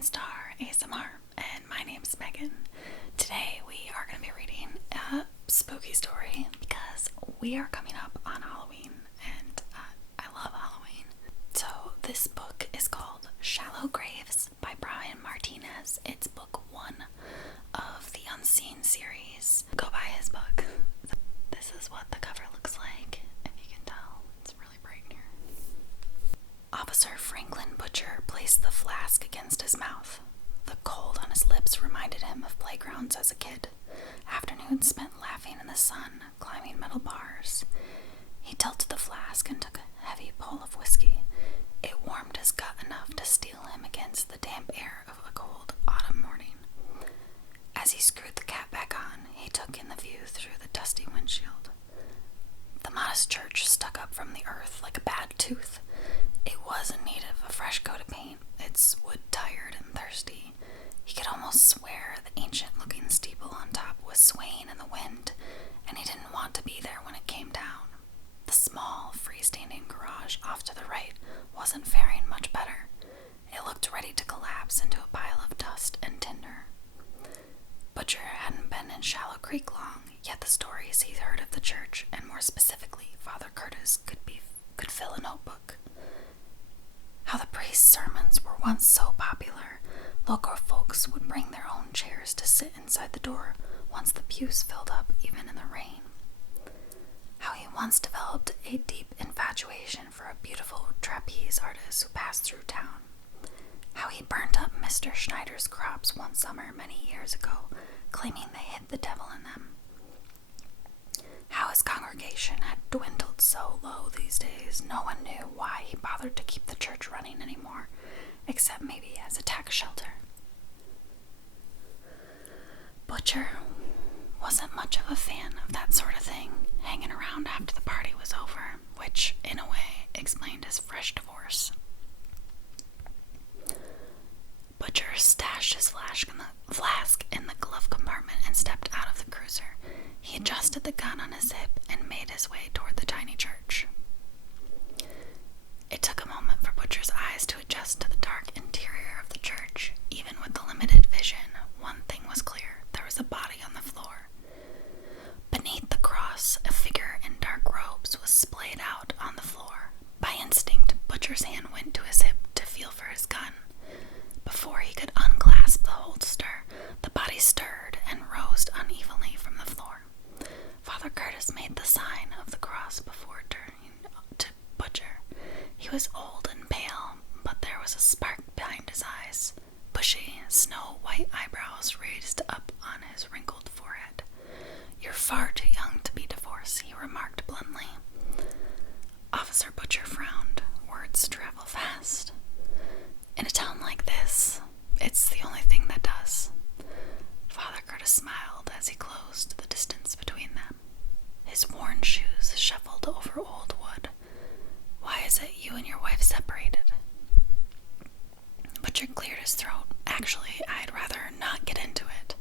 Star ASMR, and my name's Megan. Today we are going to be reading a spooky story because we are coming up on Halloween, and I love Halloween. So this book is called Shallow Graves by Brian Martinez. It's book 1 of the Unseen series. Go buy his book. This is what the cover looks like, if you can tell. It's really bright in here. Officer Franklin Butcher placed the flask against his mouth. The cold on his lips reminded him of playgrounds as a kid, afternoons spent laughing in the sun, climbing metal bars. He tilted the flask and took a heavy pull of whiskey. It warmed his gut enough to steel him against the damp air of a cold autumn morning. As he screwed the cap back on, he took in the view through the dusty windshield. The modest church stuck up from the earth like a bad tooth. It was in need of a fresh coat of paint, its wood tired and thirsty. He could almost swear the ancient-looking steeple on top was swaying in the wind, and he didn't want to be there when it came down. The small, freestanding garage off to the right wasn't faring much better. It looked ready to collapse into a pile of dust and tinder. Butcher hadn't been in Shallow Creek long, yet the stories he'd heard of the church, and more specifically Father Curtis, could fill a notebook. How the priest's sermons were once so popular, local folks would bring their own chairs to sit inside the door once the pews filled up even in the rain. How he once developed a deep infatuation for a beautiful trapeze artist who passed through town. How he burnt up Mr. Schneider's crops one summer many years ago, claiming they hid the devil in them. How his congregation had dwindled so low these days, no one knew why he bothered to keep the church running anymore, except maybe as a tax shelter. Butcher wasn't much of a fan of that sort of thing, hanging around after the party was over, which, in a way, explained his fresh divorce. Butcher stashed his flask in the glove compartment and stepped out of the cruiser. He adjusted the gun on his hip and made his way toward the tiny church. It took a moment for Butcher's eyes to adjust to the dark interior of the church. Even with the limited vision, one thing was clear: there was a body on the floor. Beneath the cross, a figure in dark robes was splayed out on the floor. By instinct, Butcher's hand went to his hip to feel for his gun. Before he could unclasp the holster, the body stirred and rose unevenly from the floor. Father Curtis made the sign of the cross before turning to Butcher. He was old and pale, but there was a spark behind his eyes. Bushy, snow-white eyebrows raised up on his wrinkled forehead. "You're far too young to be divorced," he remarked bluntly. Officer Butcher frowned. Words travel fast. In a town like this, it's the only thing that does. Father Curtis smiled as he closed the distance between them. His worn shoes shuffled over old wood. "Why is it you and your wife separated?" Butcher cleared his throat. "Actually, I'd rather not get into it."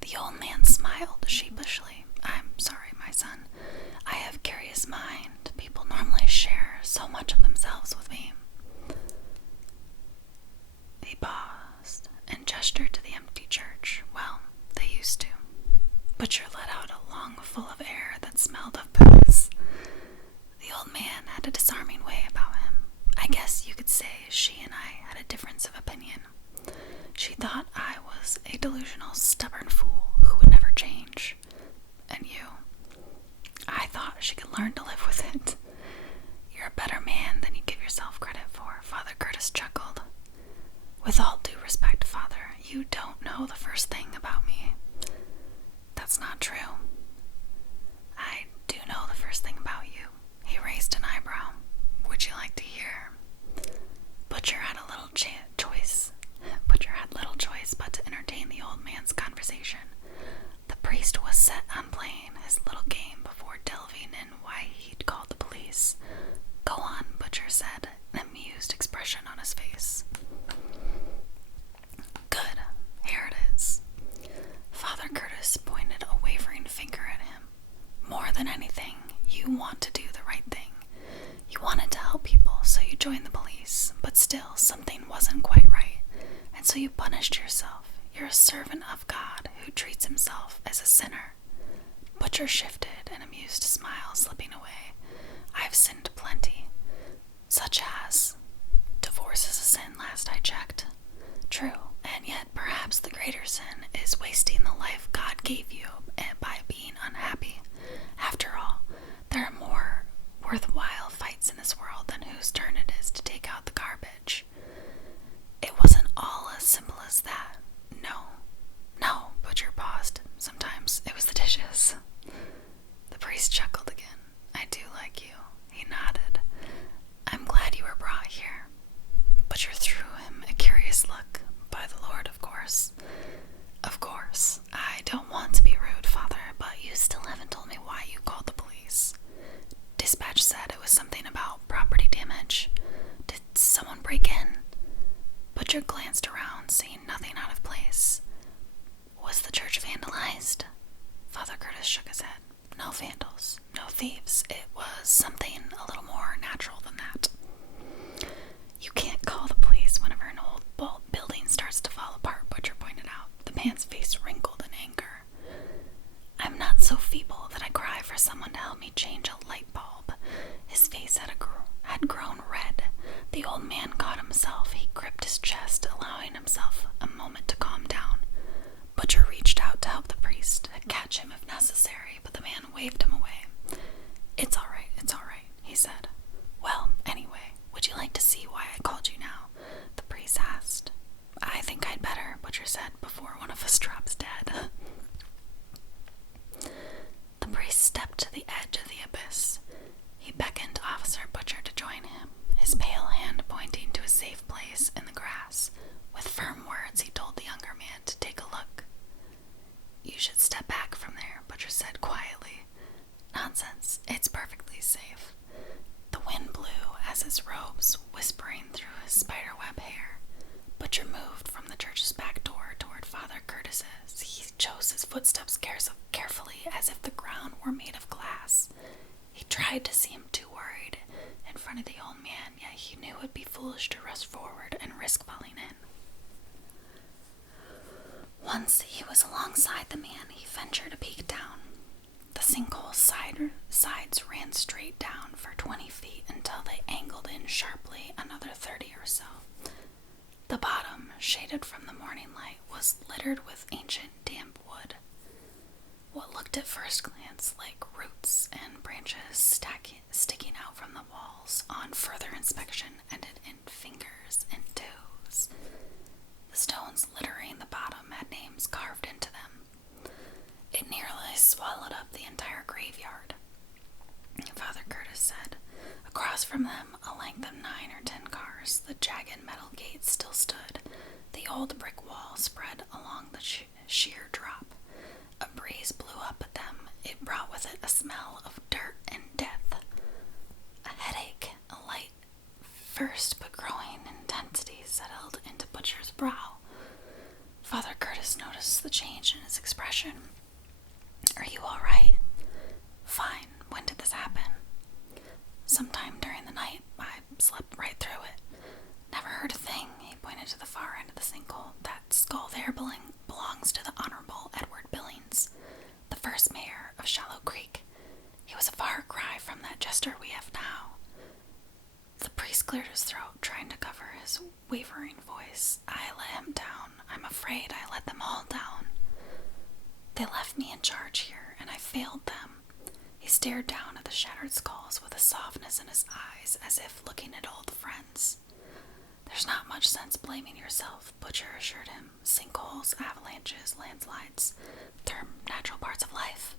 The old man smiled sheepishly. "I'm sorry, my son. I have a curious mind. People normally share so much of themselves with me." He paused and gestured to the empty church. "Well, they used to." Butcher let out a lung full of air that smelled of booze. The old man had a disarming way about him. I guess you could say she and I had a difference of opinion. She thought I was a delusional, stubborn fool who would never change. And you, I thought she could learn to live with it. "You're a better man than you give yourself credit for," Father Curtis chuckled. "With all due respect, Father, you don't know the first thing about me." "That's not true." "I do know the first thing about you." He raised an eyebrow. "Would you like to hear?" Butcher had little choice but to entertain the old man's conversation. The priest was set on playing his little game before delving in why he'd called the police. "Go on," Butcher said, an amused expression on his face. "Good. Here it is." Father Curtis pointed a wavering finger at him. "More than anything, you want to do the right thing. You wanted to help people, so you joined the police, but still something wasn't quite right, and And so you punished yourself. You're a servant of God who treats himself as a sinner. Butcher shifted, an amused smile slipping away. I've sinned plenty. Such as, divorce is a sin last I checked. True, and yet perhaps the greater sin is wasting the life God gave you by being unhappy. After all, there are more worthwhile fights in this world than whose turn it is to take out the garbage. It wasn't all as simple as that. No, Butcher paused. Sometimes it was the dishes. The priest chuckled again. I do like you. He nodded. I'm glad you were brought here. Butcher threw him a curious look. By the Lord, of course. Of course. I don't want to be rude, Father, but you still haven't told me why you called the police. Dispatch said it was something about property damage. Did someone break in? Butcher glanced around, seeing nothing out of place. Was the church vandalized? Father Curtis shook his head. No vandals, no thieves. It was something a little more natural than that. You can't call the police whenever an old building starts to fall apart, Butcher pointed out. The man's face wrinkled in anger. I'm not so feeble that I cry for someone to help me change a light bulb. His face had grown red. The old man caught himself. He gripped his chest, allowing himself a moment to calm down. Butcher reached out to help the priest, catch him if necessary, but the man waved him away. It's all right, he said. Well, anyway, would you like to see why I called you now? The priest asked. I think I'd better, Butcher said, before one of us drops dead. The priest stepped to the edge of the abyss. He beckoned Officer Butcher to join him, his pale hand pointing to a safe place in the grass. With firm words, he told the younger man to take a look. You should step back from there, Butcher said quietly. Nonsense, it's perfectly safe. The wind blew as his robes whispering through his spiderweb hair. Butcher moved from the church's back door toward Father Curtis's. He chose his footsteps carefully as if the ground were made of glass. He tried to seem too worried in front of the old man, yet he knew it would be foolish to rush forward and risk falling in. Once he was alongside the man, he ventured a peek down. The sinkhole's sides ran straight down for 20 feet until they angled in sharply another 30 or so. The bottom, shaded from the morning light, was littered with ancient damp wood. What looked at first glance like roots and branches sticking out from the walls on further inspection ended in fingers and toes. The stones littering the bottom had names carved into them. It nearly swallowed up the entire graveyard, Father Curtis said. Across from them, a length of 9 or 10 cars, the jagged metal gates still stood. The old brick wall spread along the sheer drop. A breeze blew up at them. It brought with it a smell of dirt and death. A headache, a light, first but growing intensity settled into Butcher's brow. Father Curtis noticed the change in his expression. Are you all right? Fine. When did this happen? Sometime during the night. I slept right through it. Never heard a thing. He pointed to the far end of the sinkhole. That skull there belongs to the Honorable Edward Billings, the first mayor of Shallow Creek. He was a far cry from that jester we have now. The priest cleared his throat, trying to cover his wavering voice. I let him down. I'm afraid I let them all down. They left me in charge here, and I failed them. He stared down at the shattered skulls with a softness in his eyes, as if looking at old friends. There's not much sense blaming yourself, Butcher assured him. Sinkholes, avalanches, landslides, they're natural parts of life.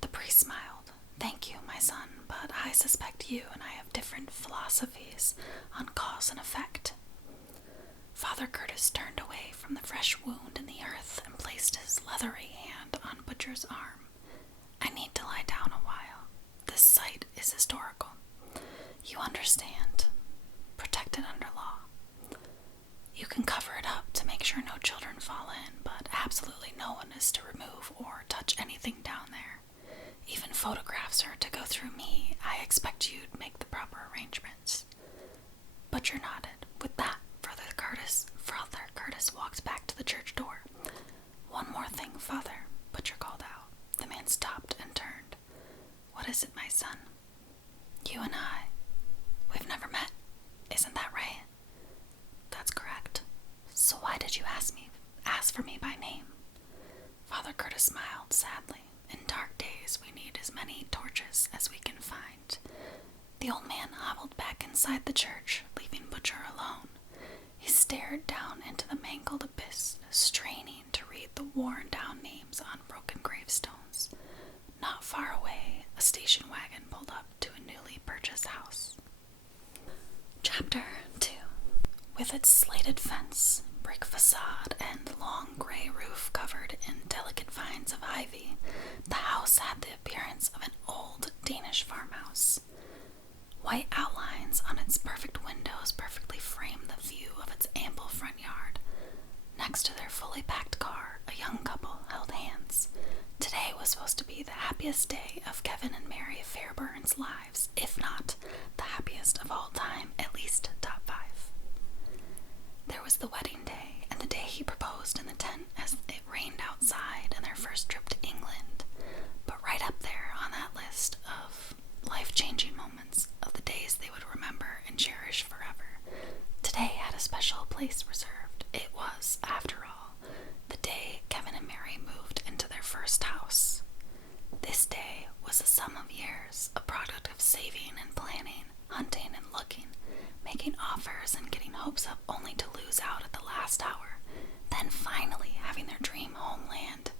The priest smiled. Thank you, my son, but I suspect you and I have different philosophies on cause and effect. Father Curtis turned away from the fresh wound in the earth and placed his leathery hand on Butcher's arm. I need to lie down a while. This site is historical. You understand. Protected under law. You can cover it up to make sure no children fall in, but absolutely no one is to remove or touch anything down there. Even photographs are to go through me. I expect you'd make the proper arrangements. Butcher nodded. With that, Father inside the church, leaving Butcher alone. He stared down into the mangled abyss, straining to read the worn-down names on broken gravestones. Not far away, a station wagon pulled up to a newly purchased house. Chapter 2. With its slated fence, brick facade, and long gray roof covered in delicate vines of ivy, the house had the appearance of an old Danish farmhouse. White outlines on its perfect windows perfectly framed the view of its ample front yard. Next to their fully packed car, a young couple held hands. Today was supposed to be the happiest day of Kevin and Mary Fairbairn's lives, if not the happiest of all time, at least top 5. There was the wedding day, and the day he proposed in the tent as it rained outside, and their first trip to England. But right up there on that list of life-changing moments, of the days they would remember and cherish forever, today had a special place reserved. It was, after all, the day Kevin and Mary moved into their first house. This day was a sum of years, a product of saving and planning, hunting and looking, making offers and getting hopes up only to lose out at the last hour, then finally having their dream homeland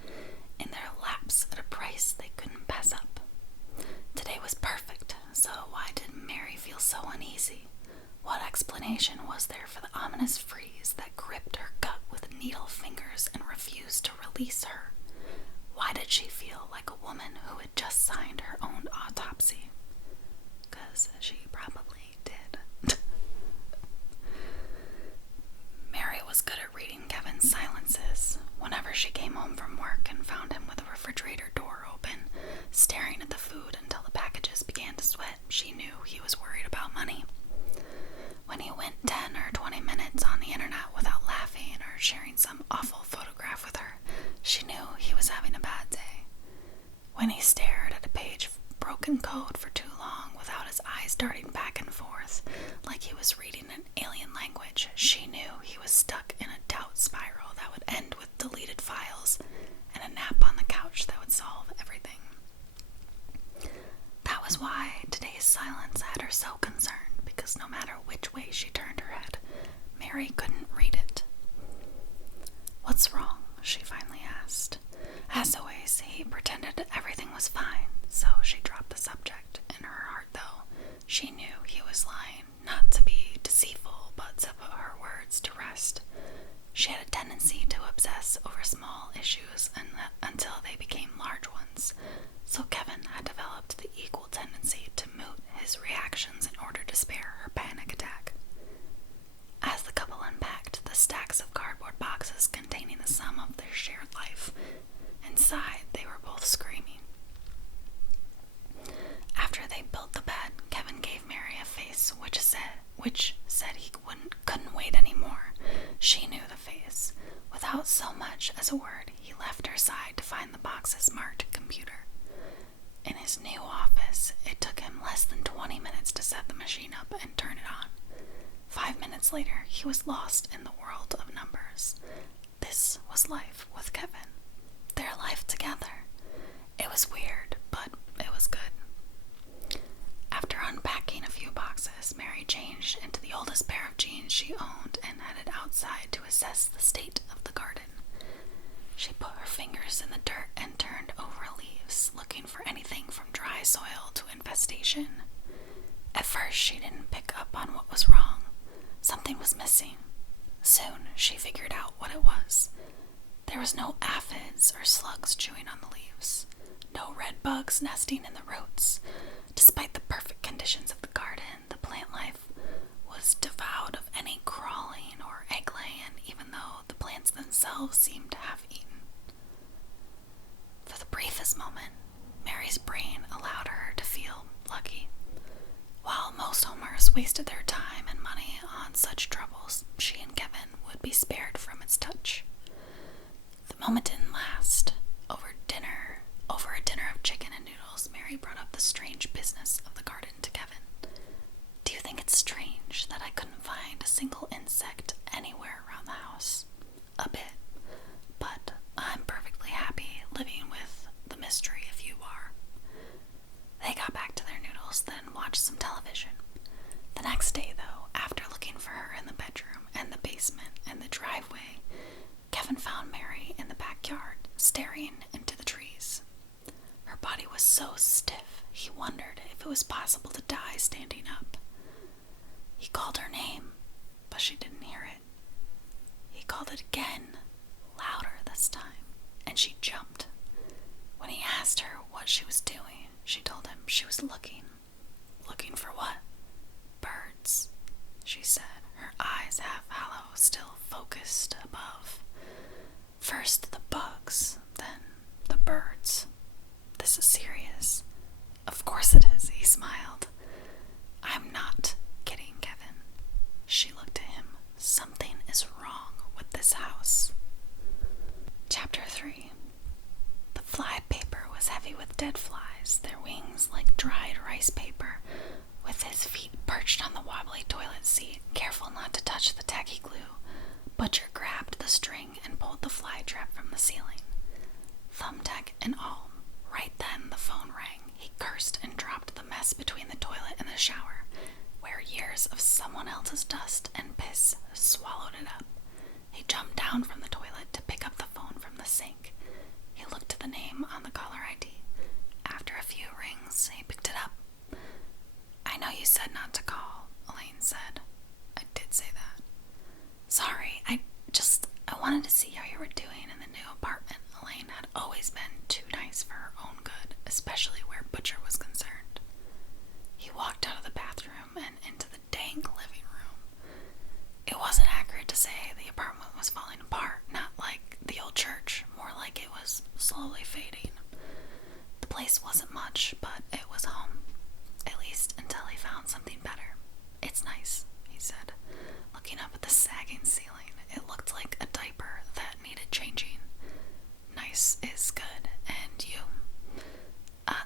in their laps at a price they couldn't pass up. Today was perfect, so why did Mary feel so uneasy? What explanation was there for the ominous freeze that gripped her gut with needle fingers and refused to release her? Why did she feel like a woman who had just signed her own autopsy? 'Cause she probably did. Mary was good at reading Kevin's silences. Whenever she came home from work and found him with the refrigerator door open, staring at the food until the packages began to sweat, she knew he was worried about money. When he went 10 or 20 minutes on the internet without laughing or sharing some awful photograph with her, she knew he was having a bad day. When he stared at a page of broken code for too long without his eyes darting back and forth like he was reading an alien language, she knew he was stuck in a doubt spiral that would end with deleted files and a nap on the couch that would solve everything. That was why today's silence had her so concerned, because no matter which way she turned her head, Mary couldn't read it. "What's wrong?" she finally asked. As always, he pretended everything was fine, so she dropped the subject. In her heart, though, she knew he was lying, not to be deceitful, but to put her words to rest. She had a tendency to obsess over small issues until they became large ones, so Kevin had developed the equal tendency to mute his reactions in order to spare her panic attack. As the couple unpacked the stacks of cardboard boxes containing the sum of their shared life, inside they were both screaming. After they built the bed, Kevin gave Mary a face which said he couldn't wait anymore. She knew the face. Without so much as a word, he left her side to find the box's marked computer. In his new office, it took him less than 20 minutes to set the machine up and turn it on. 5 minutes later, he was lost in the world of numbers. This was life with Kevin. Their life together. It was weird, but it was good. After unpacking a few boxes, Mary changed into the oldest pair of jeans she owned and headed outside to assess the state of the garden. She put her fingers in the dirt and turned over leaves, looking for anything from dry soil to infestation. At first, she didn't pick up on what was wrong. Something was missing. Soon, she figured out what it was. There was no aphids or slugs chewing on the leaves. No red bugs nesting in the roots. Despite the perfect conditions of the garden, the plant life was devoid of any crawling or egg-laying, even though the plants themselves seemed to have eaten. For the briefest moment, Mary's brain allowed her to feel lucky. While most homers wasted their time and money on such troubles, she and Kevin would be spared from its touch. The moment didn't last. Over a dinner of chicken and noodles, Mary brought up the strange business of the garden to Kevin. "Do you think it's strange that I couldn't find a single insect anywhere around the house?" "A bit, but I'm perfectly happy living with the mystery if you are." They got back to their noodles, then watched some television. The next it was possible to die standing up. He called her name, but she didn't hear it. He called it again, louder this time, and she jumped. When he asked her what she was doing, she told him she was looking. Looking for what? Birds, she said, her eyes half hollow, still focused above. First the bugs, then the birds. This is serious. Of course it is, he smiled. I'm not kidding, Kevin. She looked at him. Something is wrong with this house. Chapter 3. The fly paper was heavy with dead flies, their wings like dried rice paper. With his feet perched on the wobbly toilet seat, careful not to touch the tacky glue, Butcher grabbed the string and pulled the fly trap from the ceiling. Thumbtack and all. Right then the phone rang. He cursed and dropped the mess between the toilet and the shower, where years of someone else's dust and piss swallowed it up. He jumped down from the toilet to pick up the phone from the sink. He looked at the name on the caller ID. After a few rings, he picked it up. I know you said not to call, Elaine said. I did say that. Sorry, I wanted to see how you were doing in the new apartment. Elaine had always been too nice for her own good, especially where Butcher was concerned. He walked out of the bathroom and into the dank living room. It wasn't accurate to say the apartment was falling apart, not like the old church, more like it was slowly fading. The place wasn't much, but it was home, at least until he found something better. It's nice, he said, looking up at the sagging ceiling. It looked like a diaper that needed changing. Nice is good, and you?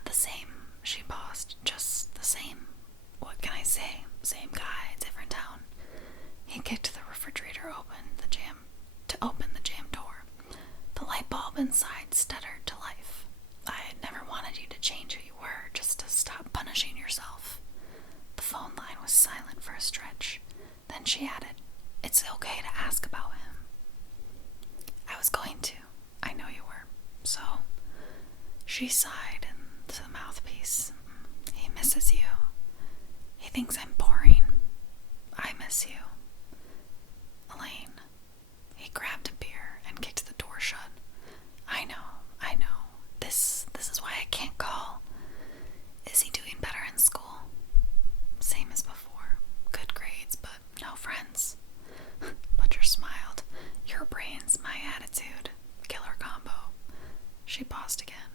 The same, she paused. Just the same. What can I say? Same guy, different town. He kicked the refrigerator to open the jam door. The light bulb inside stuttered to life. I had never wanted you to change who you were, just to stop punishing yourself. The phone line was silent for a stretch. Then she added, It's okay to ask about him. I was going to. I know you were. So, she sighed into the mouthpiece. He misses you. He thinks I'm boring. I miss you. Elaine. He grabbed a beer and kicked the door shut. I know. This is why I can't call. Is he doing better in school? Same as before. Good grades, but no friends. Butcher smiled. Your brain's my attitude. Killer combo. She paused again.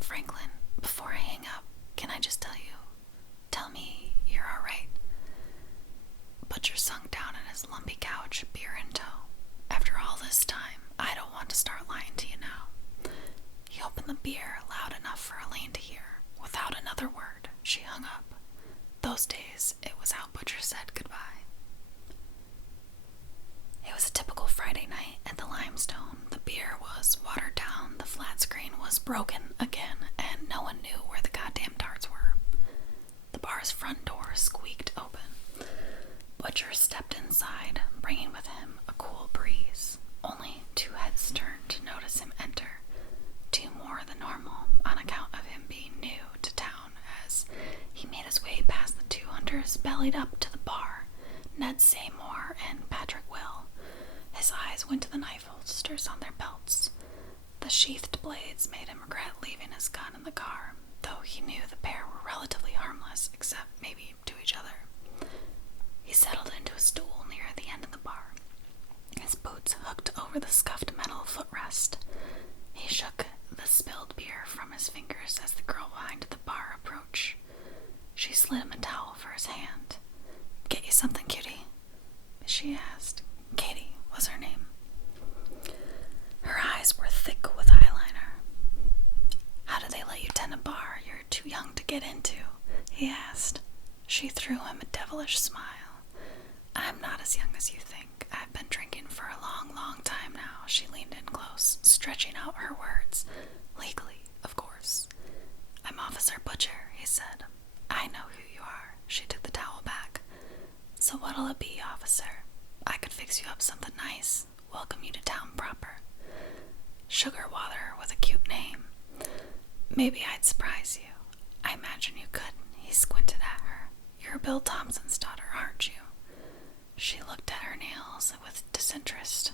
Franklin, before I hang up, can I just tell me you're alright? Butcher sunk down on his lumpy couch, beer in tow. After all this time, I don't want to start lying to you now. He opened the beer loud enough for Elaine to hear. Without another word, she hung up. Those days, it was how Butcher said goodbye. It was a typical Friday night at the Limestone. The beer was watered down, the flat screen was broken again, and no one knew where the goddamn tarts were. The bar's front door squeaked open. Butcher stepped inside, bringing with him a cool breeze. Only 2 heads turned to notice him enter. 2 more than normal, on account of him being new to town. As he made his way past the 2 hunters bellied up to the bar, Ned Seymour and Patrick Will. His eyes went to the knife holsters on their belts. The sheathed blades made him regret leaving his gun in the car, though he knew the pair were relatively harmless, except maybe to each other. He settled into a stool near the end of the bar, his boots hooked over the scuffed metal footrest. He shook the spilled beer from his fingers as the girl behind the bar approached. She slid him a towel for his hand. Get you something, cutie? She asked. Katie was her name. Her eyes were thick with eyeliner. How do they let you tend a bar you're too young to get into? He asked. She threw him a devilish smile. I'm not as young as you think. I've been drinking for a long, long time now. She leaned in close, stretching out her words. Legally, of course. I'm Officer Butcher, he said. I know who you are. She took the towel back. So what'll it be, officer? I could fix you up something nice. Welcome you to town proper. Sugar water with a cute name. Maybe I'd surprise you. I imagine you could, He squinted at her. You're Bill Thompson's daughter, aren't you? She looked at her nails with disinterest.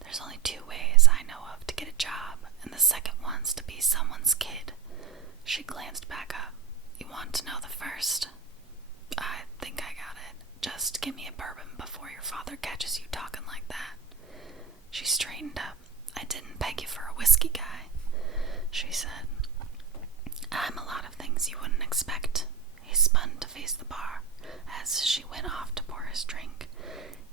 There's only 2 ways I know of to get a job, and the second one's to be someone's kid. She glanced back up. You want to know the first? I think I got it. Just give me a bourbon before your father catches you talking like that. She straightened up. I didn't peg you for a whiskey guy, she said. I'm a lot of things you wouldn't expect. He spun to face the bar as she went off to pour his drink.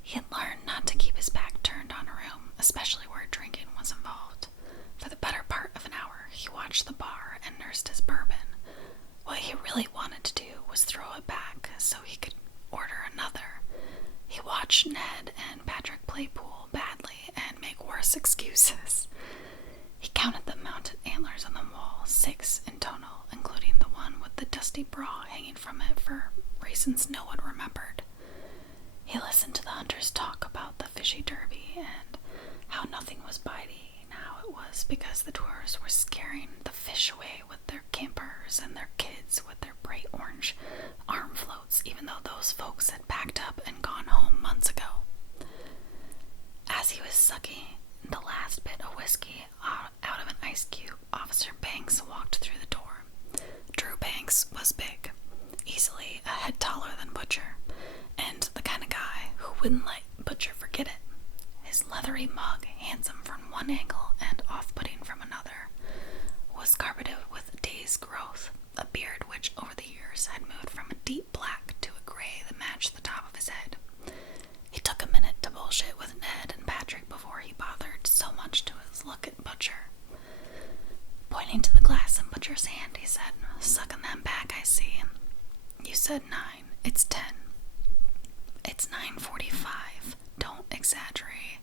He had learned not to keep his back turned on a room, especially where drinking was involved. For the better part of an hour, he watched the bar and nursed his bourbon. What he really wanted to do was throw it back so he could order another. He watched Ned and Patrick play pool badly and make worse excuses. He counted the mounted antlers on the wall, 6 in total, including the one with the dusty bra hanging from it for reasons no one remembered. He listened to the hunters talk about the fishy derby and how nothing was biting, how it was because the tourists were scaring the fish away with their campers and their kids with their bright orange arm floats, even though those folks had packed up and gone home months ago. As he was sucking the last bit of whiskey out of an ice cube, Officer Banks walked through the door. Drew Banks was big, easily a head taller than Butcher, and the kind of guy who wouldn't let Butcher forget it. His leathery mug, handsome from one angle and off-putting from another, was carpeted with a day's growth, a beard which over the years had moved from a deep black to a gray that matched the top of his head. He took a minute to bullshit with Ned and Patrick before he bothered so much to his look at Butcher. Pointing to the glass in Butcher's hand, he said, Sucking them back, I see. You said 9. It's 10. It's 9:45. Don't exaggerate.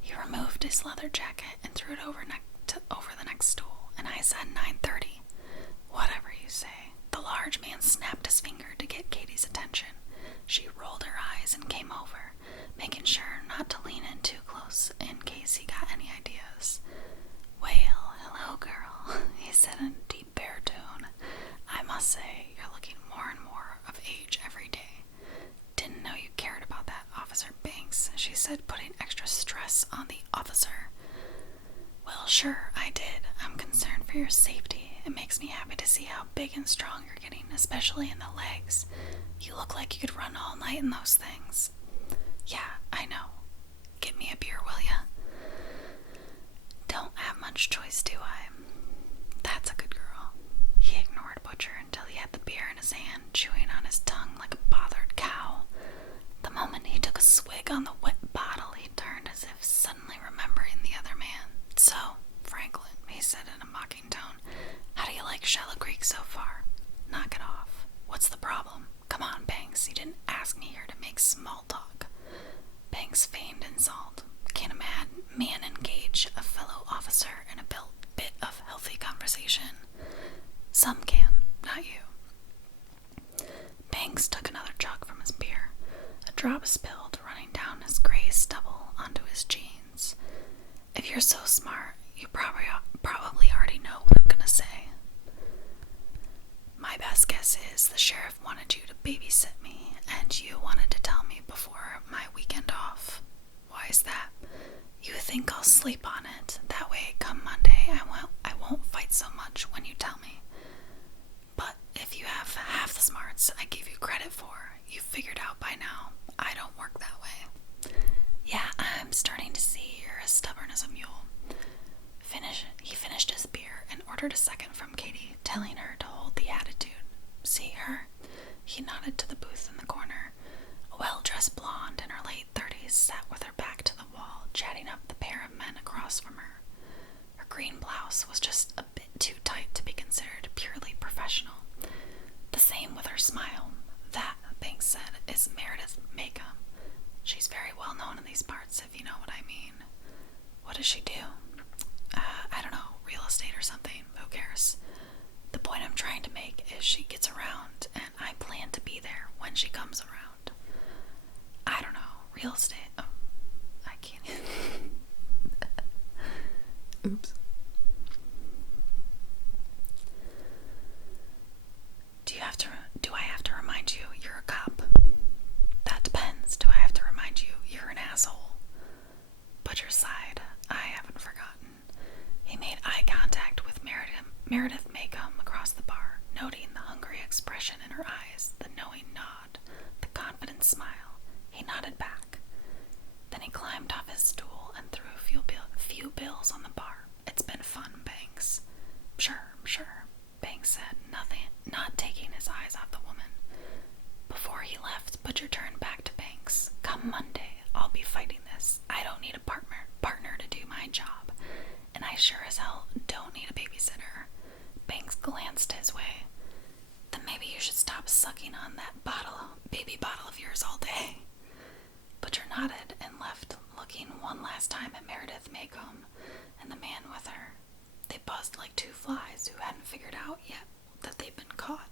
He removed his leather jacket and threw it over the next stool, and I said 9:30. Whatever you say. The large man snapped his finger to get Katie's attention. She rolled her eyes and came over, making sure not to lean in too close in case he got any ideas. Well, hello, girl, he said in a deep baritone. I must say, you're looking more and more of age every day. Didn't know you cared about that, Officer Banks, she said, putting extra stress on the officer. Well, sure, I did. I'm concerned for your safety. It makes me happy to see how big and strong you're getting, especially in the legs. You look like you could run all night in those things. Yeah, I know. Get me a beer, will ya? Don't have much choice, do I? That's a good girl. He ignored Butcher until he had the beer in his hand, chewing on his tongue like a bothered cow. The moment he took a swig on the wet bottle, he turned as if suddenly remembering the other man. So, Franklin, he said in a mocking tone, how do you like Shallow Creek so far? Knock it off. What's the problem? Come on, Banks, you didn't ask me here to make small talk. Banks feigned insult. Can a man engage a fellow officer in a bit of healthy conversation? Some can, not you. Banks took another chug from his beer. A drop spilled, running down his gray stubble onto his jeans. If you're so smart, you probably already know what I'm gonna say. My best guess is the sheriff wanted you to babysit me, and you wanted to tell me before my weekend off. Why is that? You think I'll sleep on it. That way, come Monday, I won't fight so much when you tell me. But if you have half the smarts I give you credit for, you've figured out by now, I don't work that way. Yeah, I'm starting to see you're as stubborn as a mule. He finished his beer and ordered a second from Katie, telling her to hold the attitude. See her? He nodded to the booth in the corner. A well-dressed blonde in her late 30s sat with her back to the wall, chatting up the pair of men across from her. Her green blouse was just a bit too tight to be considered purely professional. The same with her smile. That, Banks said, is Meredith Makeup. She's very well known in these parts, if you know what I mean. What does she do? I don't know, real estate or something. Who cares? The point I'm trying to make is she gets around, and I plan to be there when she comes around. I don't know, real estate. Oh, I can't. Oops. Do Butcher sighed. I haven't forgotten. He made eye contact with Meredith Maycomb across the bar, noting the hungry expression in her eyes, the knowing nod, the confident smile. He nodded back. Then he climbed off his stool and threw a few bills on the bar. It's been fun, Banks. Sure, Banks said, not taking his eyes off the woman. Before he left, Butcher turned back to Banks. Come Monday, I'll be fighting this. I don't need a partner to do my job. And I sure as hell don't need a babysitter. Banks glanced his way. Then maybe you should stop sucking on that baby bottle of yours all day. Butcher nodded and left, looking one last time at Meredith Maycomb and the man with her. They buzzed like two flies who hadn't figured out yet that they'd been caught.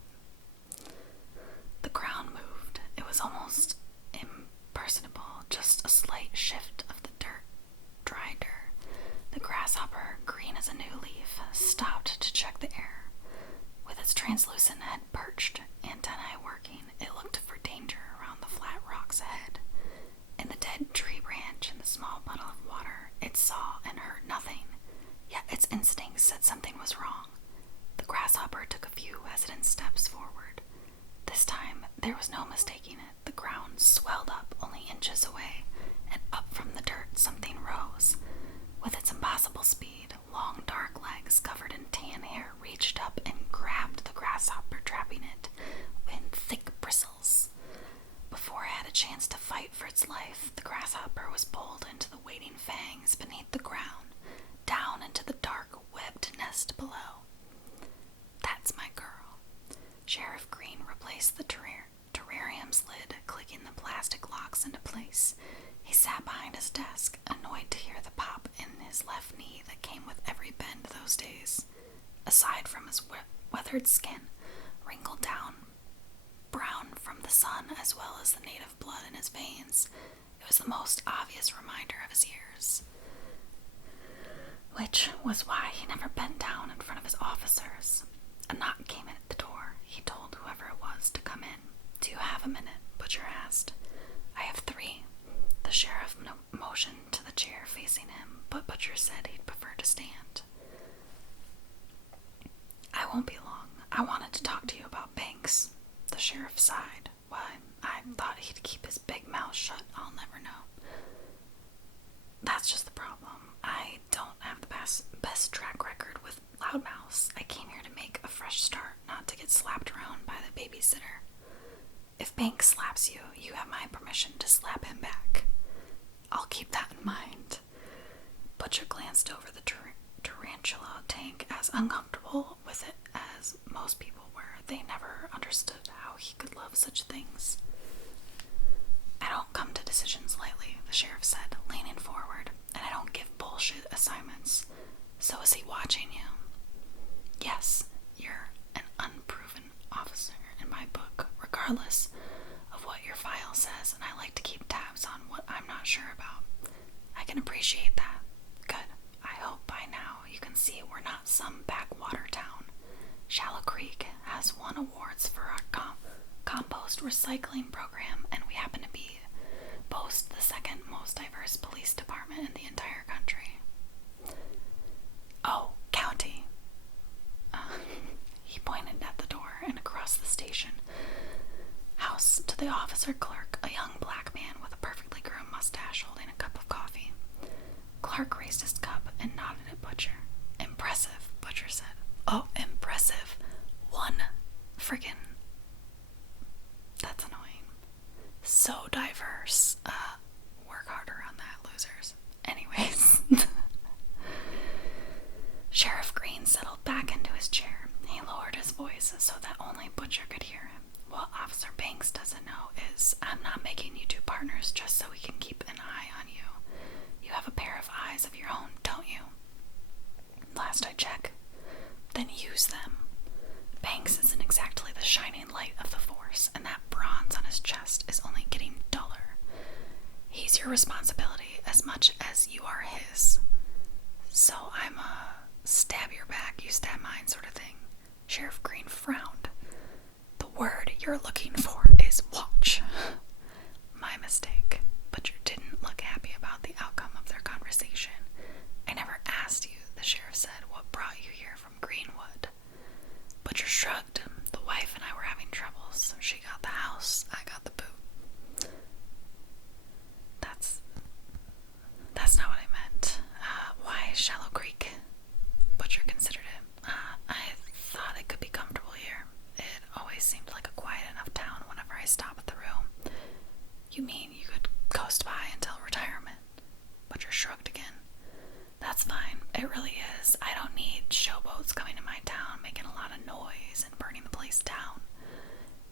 The ground moved. It was almost impersonable, just a slight shift of the dry dirt. The grasshopper, green as a new leaf, stopped to check the air. With its translucent head perched, antennae working, it looked for danger around the flat rocks ahead. In the dead tree branch and the small puddle of water, it saw and heard nothing, yet its instincts said something was wrong. The grasshopper took a few hesitant steps forward. This time, there was no mistaking it. The ground swelled up only inches away, and up from the dirt something rose. With its impossible speed, long dark legs covered in tan hair reached up and grabbed the grasshopper, trapping it in thick bristles. Before it had a chance to fight for its life, the grasshopper was pulled into the waiting fangs beneath the ground, down into the dark, webbed nest below. That's my girl. Sheriff Green replaced the terrarium's lid, clicking the plastic locks into place. He sat behind his desk, annoyed to hear the pop in his left knee that came with every bend those days. Aside from his weathered skin, wrinkled down, brown from the sun as well as the native blood in his veins, it was the most obvious reminder of his years. Which was why he never bent down in front of his officers. A knock came in at the door. He told whoever it was to come in. Do you have a minute? Butcher asked. I have 3. The sheriff motioned to the chair facing him, but Butcher said he'd prefer to stand. I won't be long. I wanted to talk to you about Banks. The sheriff sighed. Why, I thought he'd keep his big mouth shut. I'll never know. That's just the problem. I don't have the best track record with loudmouths. I came here to make a fresh start, not to get slapped around by the babysitter. If Banks slaps you, you have my permission to slap him back. I'll keep that in mind. Butcher glanced over the tarantula tank, as uncomfortable with it as most people were. They never understood how he could love such things. I don't come to decisions lightly, the sheriff said, leaning forward, and I don't give bullshit assignments. So is he watching you? Yes, you're an unproven officer in my book, regardless of what your file says, and I like to keep tabs on what I'm not sure about. I can appreciate that. Good. I hope by now you can see we're not some backwater town. Shallow Creek has won awards for our compost recycling program, and we happen to boast the second most diverse police department in the entire country. Oh, county. He pointed at the door and across the station house to the officer clerk, a young black man with a perfectly groomed mustache holding a cup of coffee. Clark raised his cup and nodded at Butcher. Impressive, Butcher said. Oh, impressive. 1 friggin'. That's annoying. So diverse. Work harder on that, losers. Anyways. Sheriff Green settled back into his chair. He lowered his voice so that only Butcher could hear him. What Officer Banks doesn't know is I'm not making you 2 partners just so we can keep an eye on you. You have a pair of eyes of your own, don't you? Last I checked. Then use them. Banks isn't exactly the shining light of the force, and that bronze on his chest is only getting duller. He's your responsibility as much as you are his. So I'm a stab your back, you stab mine sort of thing. Sheriff Green frowned. The word you're looking for is watch. My mistake. Butcher didn't look happy about the outcome of their conversation. It really is. I don't need showboats coming to my town making a lot of noise and burning the place down.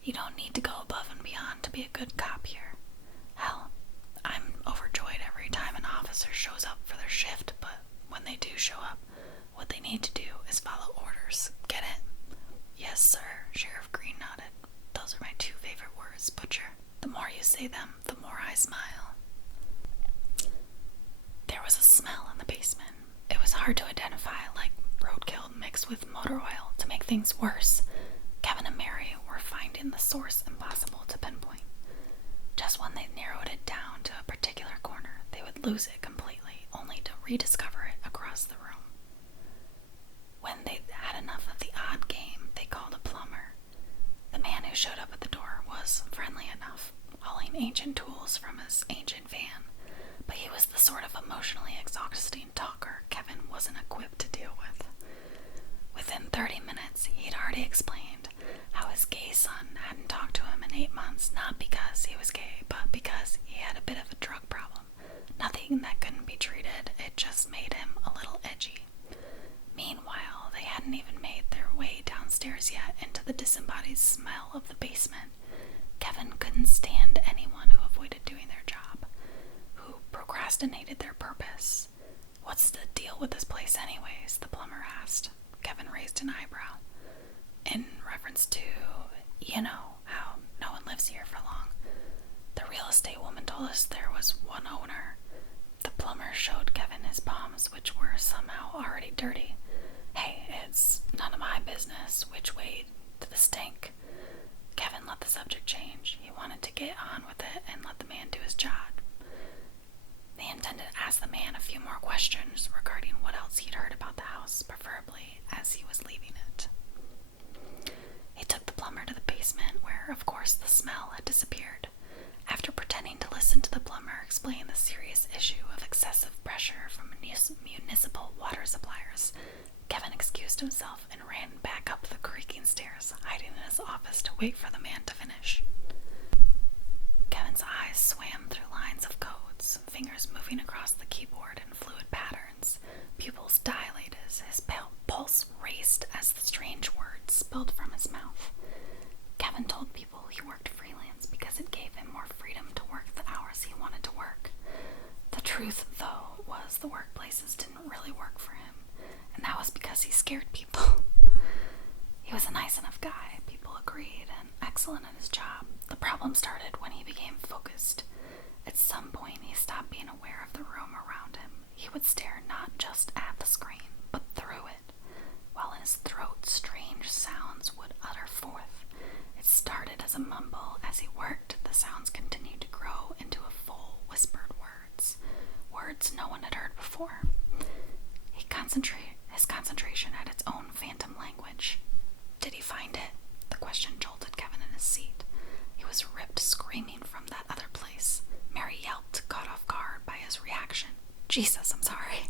You don't need to go above and beyond to be a good cop here. Hell, I'm overjoyed every time an officer shows up for their shift, but when they do show up, what they need to do is follow orders. Get it? Yes, sir, Sheriff Green nodded. Those are my two favorite words, Butcher. The more you say them, the more I smile. There was a smell in the basement. It was hard to identify, like roadkill mixed with motor oil. To make things worse, Kevin and Mary were finding the source impossible to pinpoint. Just when they narrowed it down to a particular corner, they would lose it completely, only to rediscover it across the room. When they had enough of the odd game, they called a plumber. The man who showed up at the door was friendly enough, hauling ancient tools from his ancient van, but he was the sort of emotionally exhausting talker Kevin wasn't equipped to deal with. Within 30 minutes, he'd already explained how his gay son hadn't talked to him in 8 months, not because he was gay, but because he had a bit of a drug problem. Nothing that couldn't be treated, it just made him a little edgy. Meanwhile, they hadn't even made their way downstairs yet into the disembodied smell of the basement. Kevin couldn't stand anyone who avoided doing their job, who procrastinated their purpose. What's the deal with this place anyways? The plumber asked. Kevin raised an eyebrow. In reference to, how no one lives here for long. The real estate woman told us there was one owner. The plumber showed Kevin his palms, which were somehow already dirty. Hey, it's none of my business which way to the stink. Kevin let the subject change. He wanted to get on with it and let the man do his job. They intended to ask the man a few more questions regarding what else he'd heard about the house, preferably as he was leaving it. He took the plumber to the basement where, of course, the smell had disappeared. After pretending to listen to the plumber explain the serious issue of excessive pressure from municipal water suppliers, Kevin excused himself and ran back up the creaking stairs, hiding in his office to wait for the man to finish. Kevin's eyes swam through lines of codes, fingers moving across the keyboard in fluid patterns, pupils dilated, his pale pulse raced as the strange words spilled from his mouth. Kevin told people he worked freelance because it gave him more freedom to work the hours he wanted to work. The truth, though, was the workplaces didn't really work for him, and that was because he scared people. He was a nice enough guy, people agreed, and excellent at his job. The problem started when he became focused. At some point, he stopped being aware of the room around him. He would stare not just at the screen, but through it, while in his throat strange sounds would utter forth. It started as a mumble. As he worked, the sounds continued to grow into a full, whispered words no one had heard before. His concentration had its own phantom language. Did he find it? The question jolted Kevin in his seat. He was ripped screaming from that other place. Mary yelped, caught off guard by his reaction. Jesus, I'm sorry.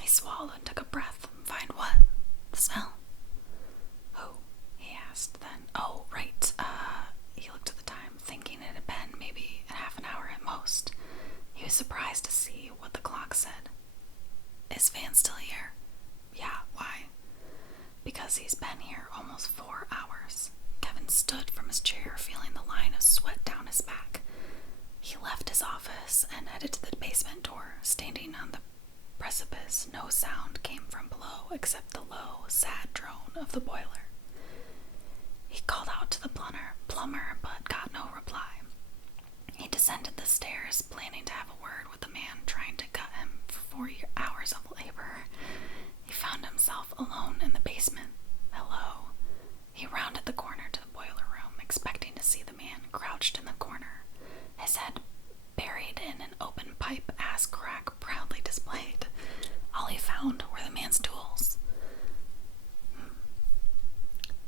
He swallowed and took a breath. Find what? The smell? Who? He asked then. Oh, right. He looked at the time, thinking it had been maybe a half an hour at most. He was surprised to see what the clock said. Is Van still here? Yeah, why? Because he's been here almost 4 hours. Kevin stood from his chair, feeling the line of sweat down his back. He left his office and headed to the basement door. Standing on the precipice, no sound came from below except the low, sad drone of the boiler. He called out to the plumber, but got no reply. He descended the stairs, planning to have a word with the man trying to gut him for 4 hours of labor. He found himself alone in the basement. Hello. He rounded the corner to the boiler room, expecting to see the man crouched in the corner, his head buried in an open pipe, ass crack proudly displayed. All he found were the man's tools.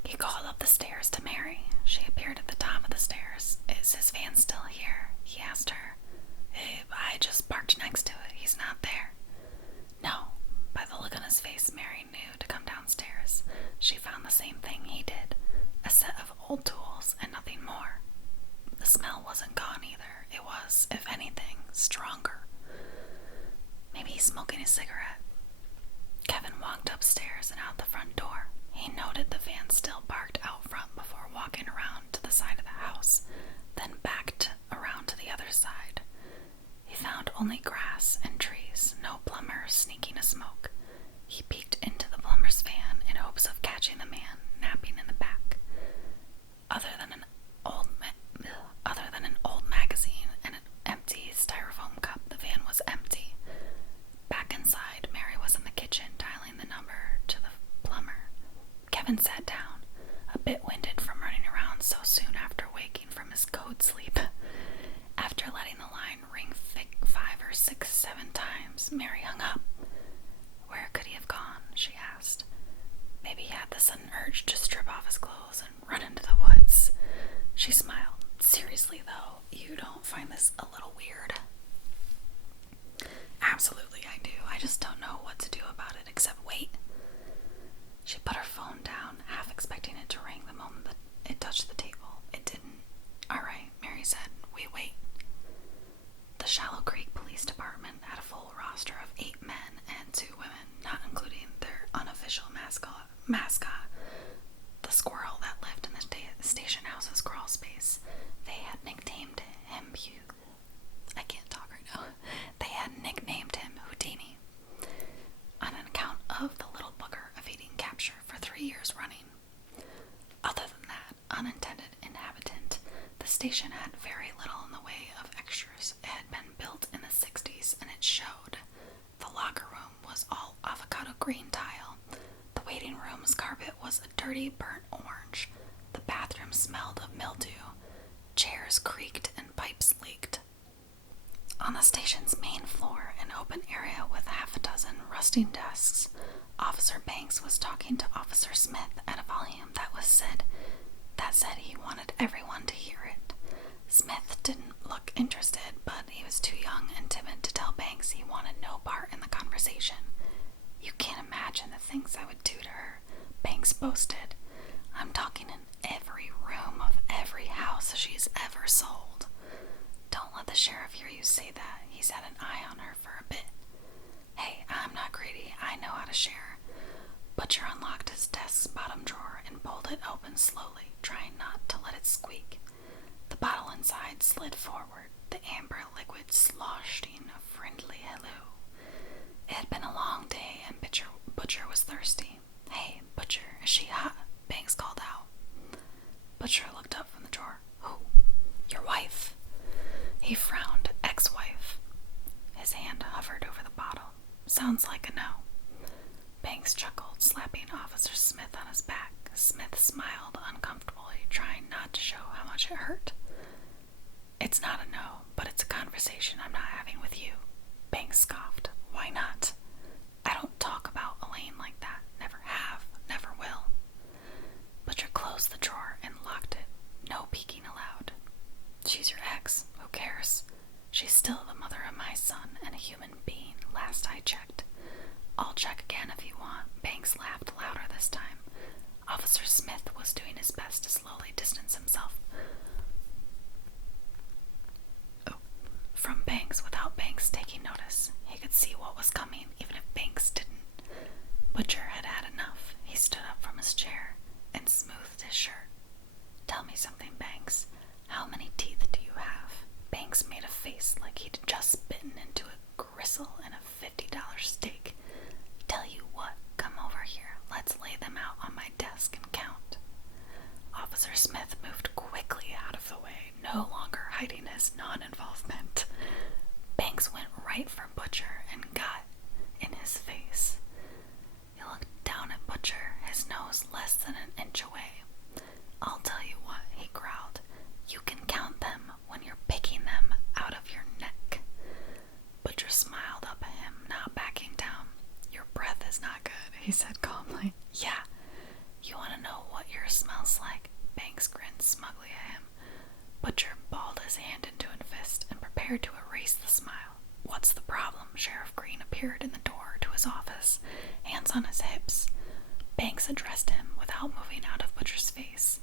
He called up the stairs to Mary. She appeared at the top of the stairs. Is his van still here? He asked her. I just parked next to it. He's not there. No. By the look on his face, Mary knew to come downstairs. She found the same thing he did. A set of old tools and nothing more. The smell wasn't gone either. It was, if anything, stronger. Maybe smoking a cigarette. Kevin walked upstairs and out the front door. He noted the van still parked out front before walking around to the side of the house, then backed around to the other side. He found only grass and trees, no plumber sneaking a smoke. He peeked into the plumber's van in hopes of catching the man napping in the back. Other than an old magazine and an empty styrofoam cup, the van was empty. Back inside, Mary was in the kitchen dialing the number to the plumber. Kevin sat down, a bit winded from running around so soon after waking from his code sleep. After letting the line ring thick 5 or 6, 7 times, Mary hung up. Where could he have gone? She asked. Maybe he had the sudden urge to strip off his clothes and run into the woods. She smiled. Seriously, though, you don't find this a little weird? Absolutely, I do. I just don't know what to do about it except wait. She put her phone down, half expecting it to ring the moment that it touched the table. It didn't. All right, Mary said. We wait. The Shallow Creek Police Department had a full roster of 8 men and 2 women, not including their unofficial mascot, the squirrel that lived in the station house's crawl space. They had nicknamed him I can't talk right now. They had nicknamed him Houdini on account of the little booger evading capture for 3 years running. Other than that unintended inhabitant, the station had very little in the way of extras. It had been built in the 60s and it showed. The locker room was all avocado green tile. The waiting room's carpet was a dirty burnt orange. The bathroom smelled of mildew. Chairs creaked and pipes leaked. On the station's main floor, an open area with half a dozen rusting desks, Officer Banks was talking to Officer Smith at a volume that said he wanted everyone to hear it. Smith didn't look interested, but he was too young and timid to tell Banks he wanted no part in the conversation. You can't imagine the things I would do to her, Banks boasted. I'm talking in every room of every house she's ever sold. Don't let the sheriff hear you say that. He's had an eye on her for a bit. Hey, I'm not greedy. I know how to share. Butcher unlocked his desk's bottom drawer and pulled it open slowly, trying not to let it squeak. The bottle inside slid forward, the amber liquid sloshing a friendly hello. It had been a long day, and Butcher was thirsty. Hey, Butcher, is she hot? Banks called out. Butcher looked up from the drawer. Who? Your wife. He frowned. Ex-wife. His hand hovered over the bottle. Sounds like a no. Banks chuckled, slapping Officer Smith on his back. Smith smiled uncomfortably, trying not to show how much it hurt. It's not a no, but it's a conversation I'm not having with you. Banks scoffed. Why not? I don't talk about Elaine like that. Never have. Never will. Butcher closed the drawer and locked it. No peeking allowed. She's your ex. Who cares? She's still the mother of my son and a human being, last I checked. I'll check again if you want. Banks laughed louder this time. Officer Smith was doing his best to slowly distance himself from Banks without Banks taking notice. He could see what was coming, even if Banks didn't. Butcher had had enough. He stood up from his chair and smoothed his shirt. Tell me something, Banks. How many teeth do you have? Banks made a face like he'd just bitten into a gristle in a $50 steak. Tell you what, come over here. Let's lay them out on my desk and count. Officer Smith moved quickly out of the way, no longer hiding his non-involvement. Banks went right for Butcher and got in his face. He looked down at Butcher, his nose less than an inch away. I'll tell you what, he growled. You can count them when you're picking them out of your neck. Butcher smiled up at him, not backing down. Your breath is not good, he said calmly. Yeah. You want to know what yours smells like? Banks grinned smugly at him. Butcher balled his hand into a fist and prepared to erase the smile. What's the problem? Sheriff Green appeared in the door to his office, hands on his hips. Banks addressed him without moving out of Butcher's face.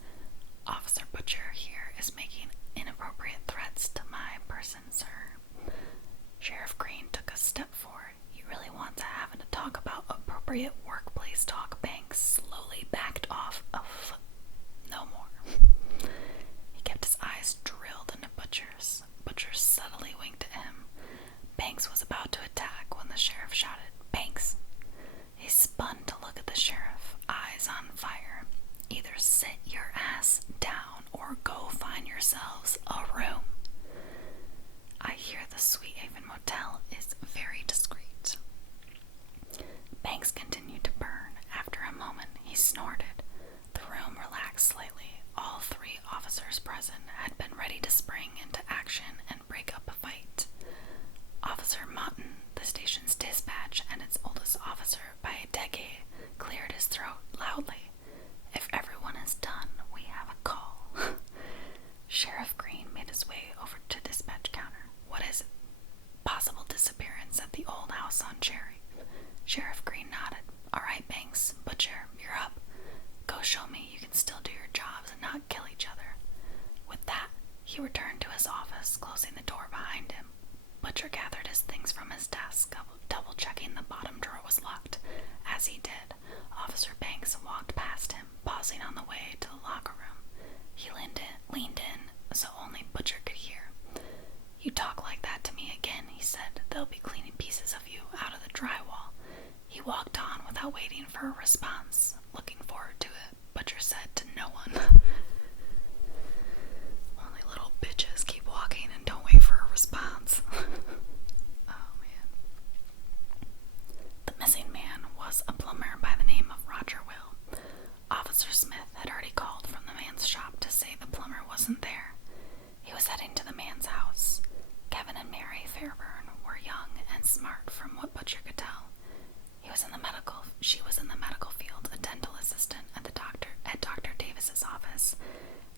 Officer Butcher here is making inappropriate threats to my person, sir. Sheriff Green took a step forward. You really inappropriate workplace talk, Banks slowly backed off a foot. No more. He kept his eyes drilled into Butcher's. Butcher subtly winked at him. Banks was about to attack when the sheriff shouted, "Banks!" He spun to look at the sheriff, eyes on fire. "Either sit your ass down or go find yourselves a room. I hear the Sweet Haven Motel is very discreet." Banks continued to burn. After a moment, he snorted. The room relaxed slightly. All three officers present had been ready to spring into action and break up a fight. Officer Martin, the station's dispatch and its oldest officer by a decade, cleared his throat loudly. "If everyone is done, we have a call." Sheriff Green made his way over to dispatch counter. "What is it?" "Possible disappearance at the old house on Cherry." Sheriff Green nodded. "All right, Banks, Butcher, you're up. Go show me you can still do your jobs and not kill each other." With that, he returned to his office, closing the door behind him. Butcher gathered his things from his desk, double-checking the bottom drawer was locked. As he did, Officer Banks walked past him, pausing on the way to the locker room. He leaned in so only Butcher could hear. "You talk like that to me again," he said. "They'll be cleaning pieces of you out of the drywall." He walked on without waiting for a response. "Looking forward to it," Butcher said to no one. Only little bitches keep walking and don't wait for a response. Oh, man. The missing man was a plumber by the name of Roger Will. Officer Smith had already called from the man's shop to say the plumber wasn't there. He was heading to the man's house. Kevin and Mary Fairburn were young and smart from what Butcher could tell. She was in the medical field, a dental assistant at Dr. Davis's office,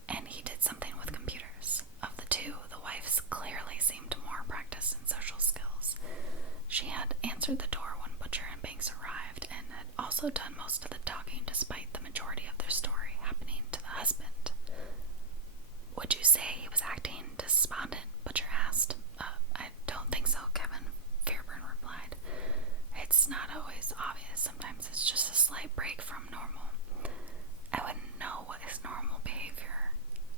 and he did something with computers. Of the two, the wife's clearly seemed more practiced in social skills. She had answered the door when Butcher and Banks arrived and had also done most of the talking despite the majority of their story happening to the husband. "Would you say he was acting despondent?" Butcher asked. I don't think so, Kevin," Fairburn replied. "It's not always obvious. Sometimes it's just a slight break from normal. I wouldn't know what his normal behavior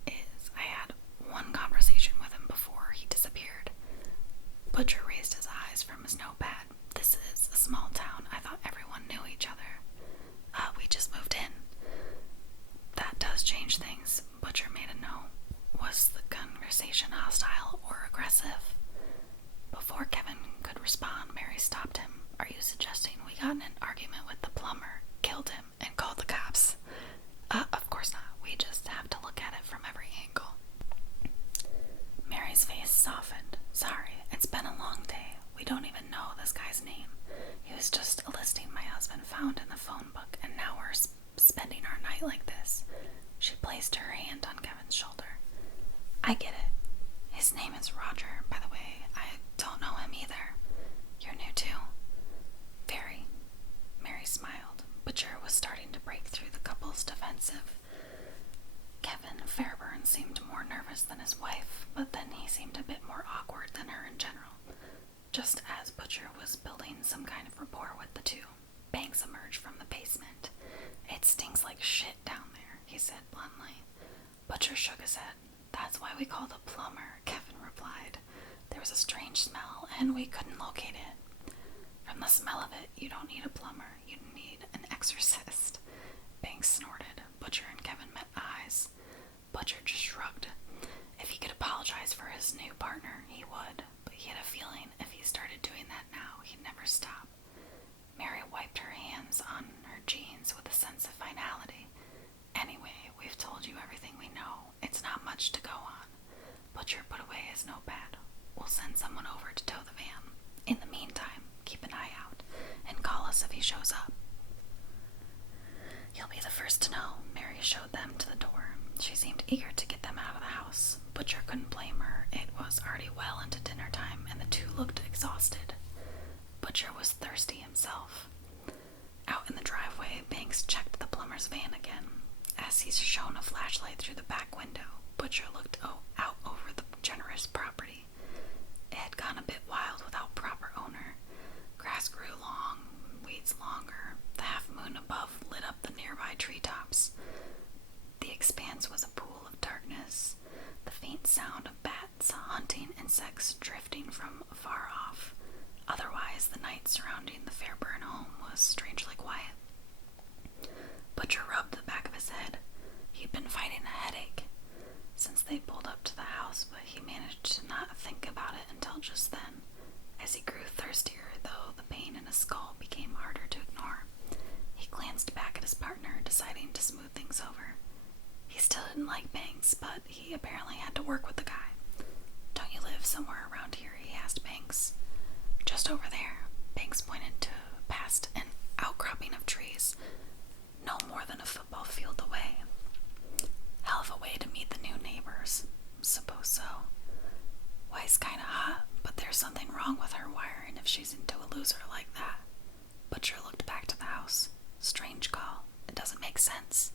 is. I had one conversation with him before he disappeared." Butcher raised his eyes from his notepad. "This is a small town. I thought everyone knew each other." We just moved in." "That does change things." Butcher made a note. "Was the conversation hostile or aggressive?" Before Kevin could respond, Mary stopped him. "Are you suggesting we got in an argument with the plumber, killed him, and called the cops?" Of course not. We just have to look at it from every angle." Mary's face softened. "Sorry, it's been a long day. We don't even know this guy's name. He was just a listing my husband found in the phone book, and now we're spending our night like this." She placed her hand on Kevin's shoulder. "I get it. His name is Roger, by the way. I don't know him either. You're new too?" "Very." Mary smiled. Butcher was starting to break through the couple's defensive. Kevin Fairburn seemed more nervous than his wife, but then he seemed a bit more awkward than her in general. Just as Butcher was building some kind of rapport with the two, Banks emerged from the basement. "It stinks like shit down there," he said bluntly. Butcher shook his head. "That's why we called a plumber," Kevin replied. "There was a strange smell, and we couldn't locate it." "From the smell of it, you don't need a plumber. You need an exorcist." Banks snorted. Butcher and Kevin met eyes. Butcher just shrugged. If he could apologize for his new partner, he would, but he had a feeling if he started doing that now, he'd never stop. Mary wiped her hands on her jeans with a sense of finality. "Anyway, we've told you everything we know. It's not much to go on." Butcher put away his notepad. "We'll send someone over to tow the van. In the meantime, keep an eye out, and call us if he shows up." "You'll be the first to know." Mary showed them to the door. She seemed eager to get them out of the house. Butcher couldn't blame her. It was already well into dinner time, and the two looked exhausted. Butcher was thirsty himself. Out in the driveway, Banks checked the plumber's van again. As he shone a flashlight through the back window, Butcher looked out over the generous property. It had gone a bit wild without proper owner. Grass grew long, weeds longer. far off. Otherwise, the night surrounding the Fairburn home was strangely quiet. Butcher rubbed the back of his head. He'd been fighting a headache since they pulled up to the house, but he managed to not think about it until just then. As he grew thirstier, though, the pain in his skull became harder to ignore. He glanced back at his partner, deciding to smooth things over. He still didn't like Banks, but he apparently had to work with the guy. "Don't you live somewhere around here?" he asked Banks. "Just over there." Banks pointed to past an outcropping of trees, no more than a football field away. "Hell of a way to meet the new neighbors." "Suppose so." "Wife's kinda hot, but there's something wrong with her wiring if she's into a loser like that." Butcher looked back to the house. "Strange call. It doesn't make sense."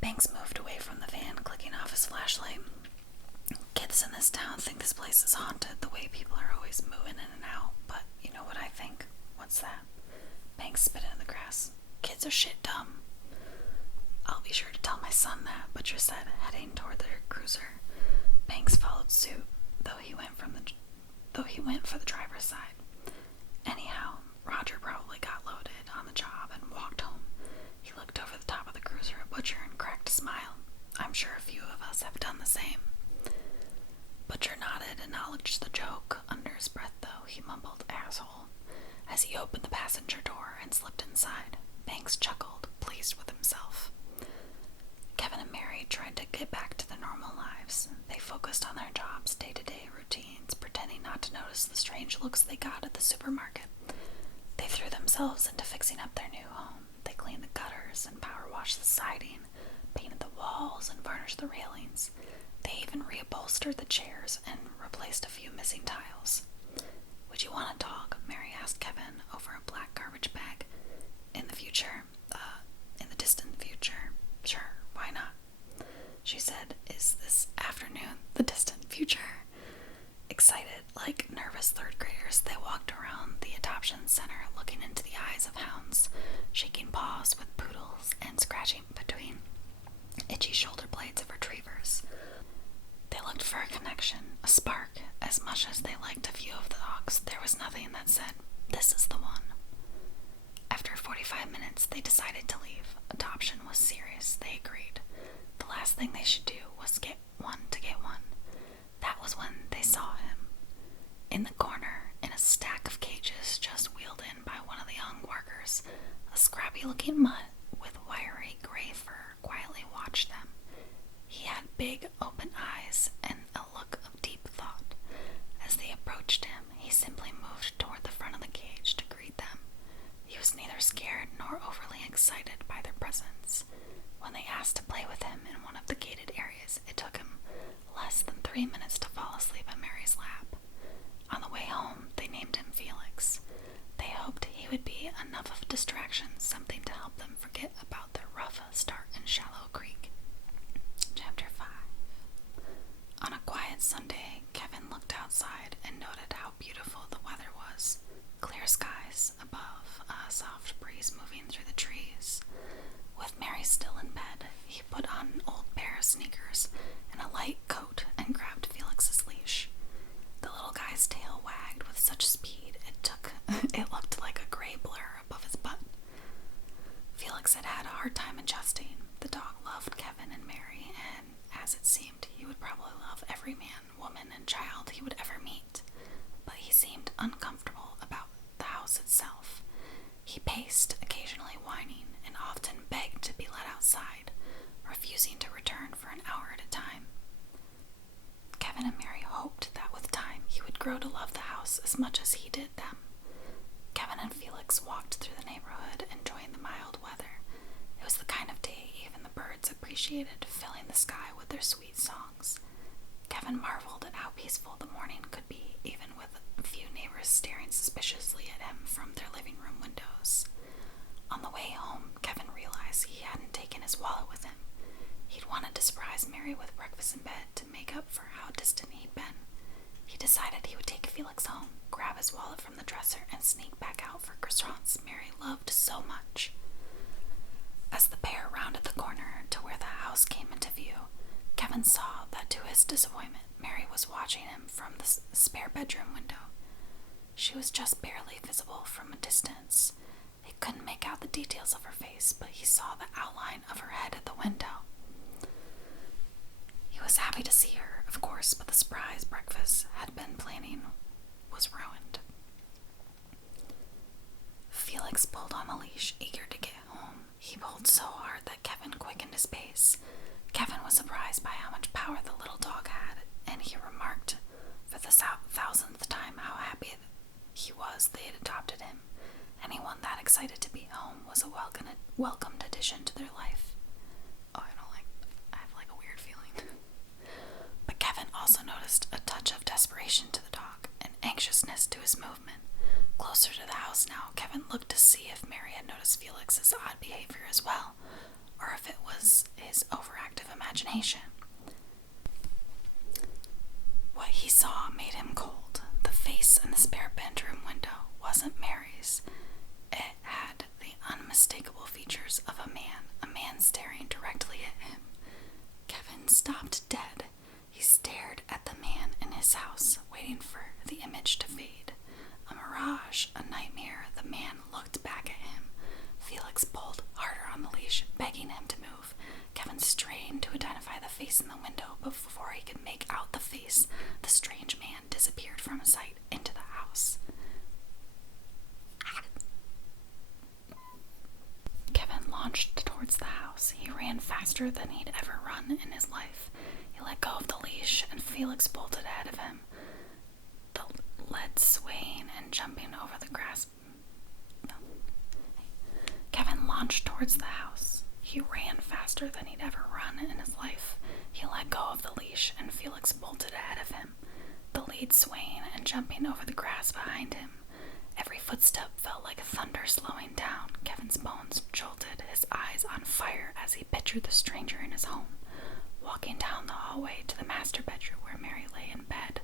Banks moved away from the van, clicking off his flashlight. "Kids in this town think this place is haunted, the way people are always moving in and out, but you know what I think?" "What's that?" Banks spit into the grass. "Kids are shit dumb." "I'll be sure to tell my son that," Butcher said, heading toward their cruiser. Banks followed suit, though he went for the driver's side. Anyhow, Roger probably got loaded on the job and walked home. He looked over the top of the cruiser at Butcher and cracked a smile. "I'm sure a few of us have done the same." Butcher nodded, acknowledged the joke. Under his breath, though, he mumbled "asshole" as he opened the passenger door and slipped inside. Banks chuckled, pleased with himself. Kevin and Mary tried to get back to their normal lives. They focused on their jobs, day-to-day routines, pretending not to notice the strange looks they got at the supermarket. They threw themselves into fixing up their new home. They cleaned the gutters and power washed the siding, painted the walls and varnished the railings. They even reupholstered the chairs and replaced a few missing tiles. "Would you want a dog?" Mary asked Kevin over a black garbage bag. In the distant future. "Sure, why not?" She said, "Is this afternoon the distant future?" Excited, like nervous third graders, they walked around the adoption center, looking into the eyes of hounds, shaking paws with poodles, and scratching between itchy shoulder blades of retrievers. They looked for a connection, a spark. As much as they liked a few of the dogs, there was nothing that said, "This is the one." After 45 minutes, they decided to leave. Adoption was serious, they agreed. The last thing they should do was get one to get one. That was when they saw him. In the corner, in a stack of cages just wheeled in by one of the young workers, a scrappy-looking mutt with wiry gray fur quietly watched them. He had big, open eyes and a look of deep thought. As they approached him, he simply moved toward the front of the cage to greet them. He was neither scared nor overly excited by their presence. When they asked to play with him in one of the gated areas, it took him less than 3 minutes to fall asleep in Mary's lap. On the way home, they named him Felix. They hoped he would be enough of a distraction, something to help them forget about their rough start in Shallow Creek. Chapter 5. On a quiet Sunday, Kevin looked outside and noted how beautiful the weather was. Clear skies above, a soft breeze moving through the trees. With Mary still in bed, he put on an old pair of sneakers and a light coat and grabbed Felix's leash. The little guy's tail wagged with such speed it looked like a gray blur above his butt. Felix had had a hard time adjusting. The dog loved Kevin and Mary, and as it seemed, he would probably love every man, woman, and child he would ever meet. But he seemed uncomfortable about the house itself. He paced, occasionally whining, and often begged to be let outside, refusing to return for an hour at a time. Kevin and Mary hoped that with time he would grow to love the house as much as he did them. Kevin and Felix walked through the neighborhood, enjoying the mild weather. It was the kind of day even the birds appreciated, filling the sky with their sweet songs. Kevin marveled at how peaceful the morning could be, even with a few neighbors staring suspiciously at him from their living room windows. On the way home, Kevin realized he hadn't taken his wallet with him. He'd wanted to surprise Mary with breakfast in bed to make up for how distant he'd been. He decided he would take Felix home, grab his wallet from the dresser, and sneak back out for croissants Mary loved so much. As the pair rounded the corner to where the house came into view, Kevin saw that to his disappointment, Mary was watching him from the spare bedroom window. She was just barely visible from a distance. He couldn't make out the details of her face, but he saw the outline of her head at the window. He was happy to see her, of course, but the surprise breakfast had been planning was ruined. Felix pulled on the leash, eager to get home. He pulled so hard that Kevin quickened his pace. Kevin was surprised by how much power the little dog had, and he remarked for the 1000th time how happy he was they had adopted him. Anyone that excited to be home was a welcomed addition to their life. I have a weird feeling. But Kevin also noticed a touch of desperation to the dog, and anxiousness to his movement. Closer to the house now, Kevin looked to see if Mary had noticed Felix's odd behavior as well, or if it was his overactive imagination. What he saw made him cold. The face in the spare bedroom window wasn't Mary's. It had the unmistakable features of a man staring directly at him. Kevin stopped dead. He stared at the man in his house, waiting for the image to fade. A mirage, a nightmare. The man looked back at him. Felix pulled harder on the leash, begging him to move. Kevin strained to identify the face in the window, but before he could make out the face, the strange man disappeared from sight into the house. Kevin launched towards the house. He ran faster than he'd ever run in his life. He let go of the leash, and Felix bolted ahead of him, the lead swaying and jumping over the grass. Kevin launched towards the house. He ran faster than he'd ever run in his life. He let go of the leash, and Felix bolted ahead of him, the lead swaying and jumping over the grass behind him. Every footstep felt like thunder slowing down. Kevin's bones jolted, his eyes on fire as he pictured the stranger in his home, walking down the hallway to the master bedroom where Mary lay in bed,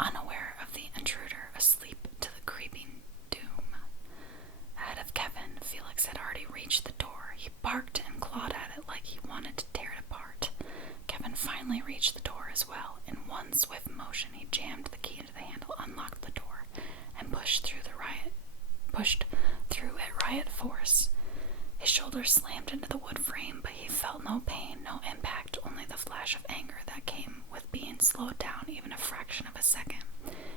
unaware of the intruder, asleep to the creeping doom. Ahead of Kevin, Felix had already reached the door. He barked and clawed at it like he wanted to tear it apart. Kevin finally reached the door as well. In one swift motion, he jammed the key into the handle, unlocked the door, and pushed through at riot force. His shoulder slammed into the wood frame, but he felt no pain, no impact, only the flash of anger that came with being slowed down even a fraction of a second.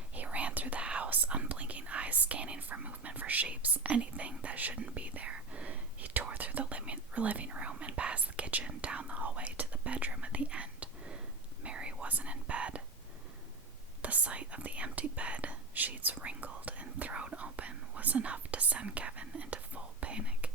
He ran through the house, unblinking eyes scanning for movement, for shapes, anything that shouldn't be there. He tore through the living room and past the kitchen, down the hallway to the bedroom at the end. Mary wasn't in bed. The sight of the empty bed, sheets wrinkled and thrown open, was enough to send Kevin into full panic.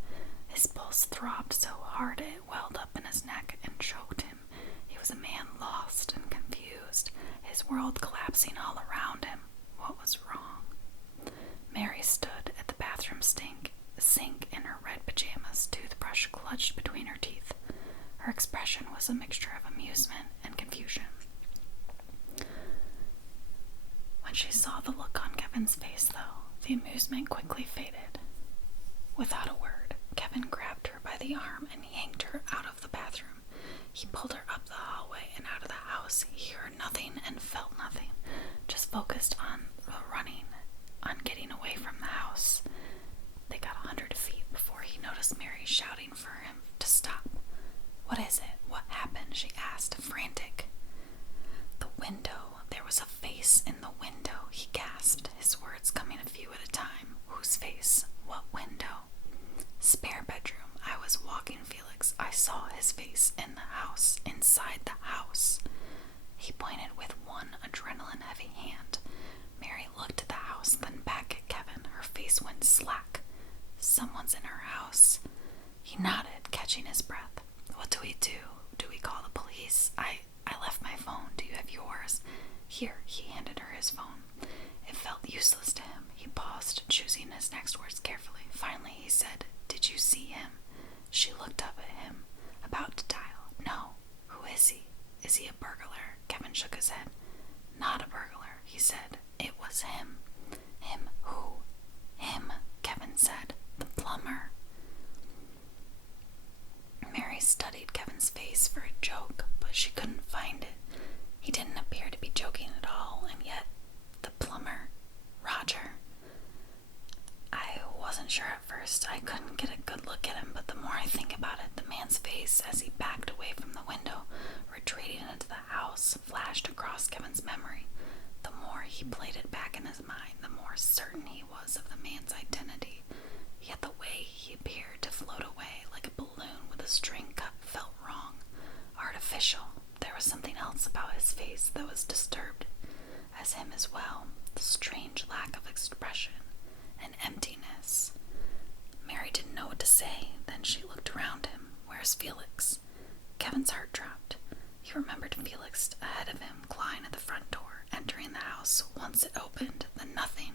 His pulse throbbed so hard it welled up in his neck and choked him. He was a man lost and confused, his world collapsing all around him. What was wrong? Mary stood at the bathroom sink in her red pajamas, toothbrush clutched between her teeth. Her expression was a mixture of amusement and confusion. When she saw the look on Kevin's face, though, the amusement quickly faded. Without a word, Kevin grabbed her by the arm and yanked her out of the bathroom. He pulled her up the hallway and out of the house. He heard nothing and felt nothing, just focused on running, on getting away from the house. They got 100 feet before he noticed Mary shouting for him to stop. "What is it? What happened?" she asked, frantic. "The window. There was a face in the window," he gasped, his words coming a few at a time. "Whose face? What window?" "Spare bedroom. I was walking, Felix. I saw his face in the house, inside the house." He pointed with one adrenaline-heavy hand. Mary looked at the house, then back at Kevin. Her face went slack. "Someone's in her house." He nodded, catching his breath. "What do we do? Do we call the police? I left my phone. Do you have yours?" "Here." He handed her his phone. It felt useless to him. He paused, choosing his next words carefully. Finally, he said, "Did you see him?" She looked up at him, about to dial. "No. Who is he? Is he a burglar?" Kevin shook his head. "Not a burglar," he said. "It was him." "Him who?" "Him," Kevin said. "The plumber." Mary studied Kevin's face for a joke, but she couldn't find first, I couldn't get a good look at him, but the more I think about it, the man's face as he backed away from the window, retreating into the house, flashed across Kevin's memory. The more he played it back in his mind, the more certain he was of the man's identity. Yet the way he appeared to float away like a balloon with a string cut felt wrong, artificial. There was something else about his face that was disturbed as him as well, the strange lack of expression and emptiness. Mary didn't know what to say. Then she looked around him. Where's Felix? Kevin's heart dropped. He remembered Felix ahead of him, clawing at the front door, entering the house. Once it opened, then nothing.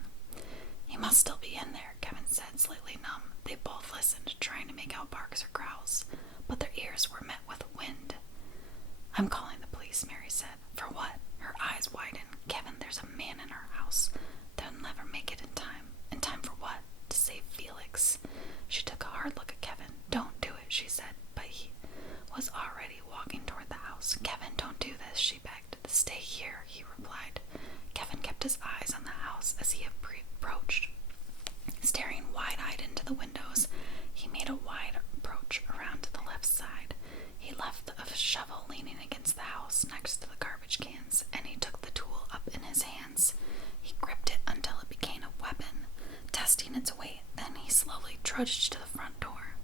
He must still be in there, Kevin said, slightly numb. They both listened, trying to make out barks or growls, but their ears were met with wind. I'm calling the police, Mary said. For what? Her eyes widened. Kevin, there's a man in our house. They'll never make it in time. In time for what? To save Felix. She took a hard look at Kevin. Don't do it, she said, but he was already walking toward the house. Kevin, don't do this, she begged. Stay here, he replied. Kevin kept his eyes on the house as he approached. Staring wide-eyed into the windows, he made a wide approach around to the left side. He left a shovel leaning against the house next to the garbage cans, and he took the tool up in his hands. He gripped it until it became a weapon, testing its weight. Then he slowly trudged to the front door.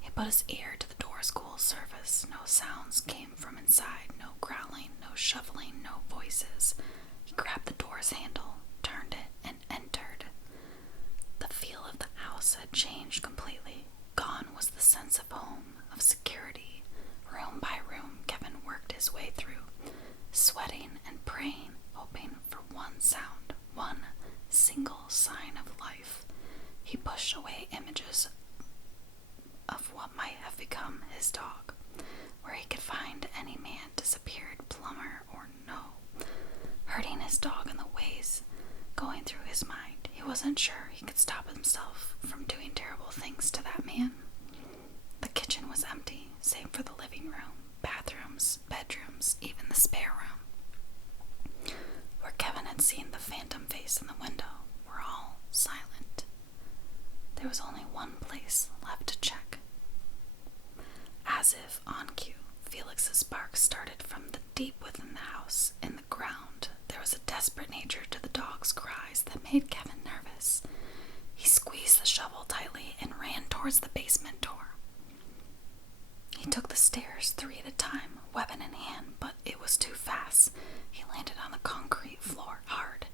He put his ear to the door's cool surface. No sounds came from inside, no growling, no shuffling, no voices. He grabbed the door's handle, turned it, and entered. The feel of the house had changed completely. Gone was the sense of home, of security. Room by room, Kevin worked his way through, sweating and praying, hoping for one sound, one single sign of life. He pushed away images of what might have become his dog, where he could find any man disappeared, plumber or no. Hurting his dog in the ways going through his mind, he wasn't sure he could stop himself from doing terrible things to that man. The kitchen was empty, save for the living room, bathrooms, bedrooms, even the spare room, where Kevin had seen the phantom face in the window, were all silent. There was only one place left to check. As if on cue, Felix's barks started from the deep within the house. In the ground, there was a desperate nature to the dog's cries that made Kevin nervous. He squeezed the shovel tightly and ran towards the basement door. He took the stairs 3 at a time, weapon in hand, but it was too fast. He landed on the concrete floor hard.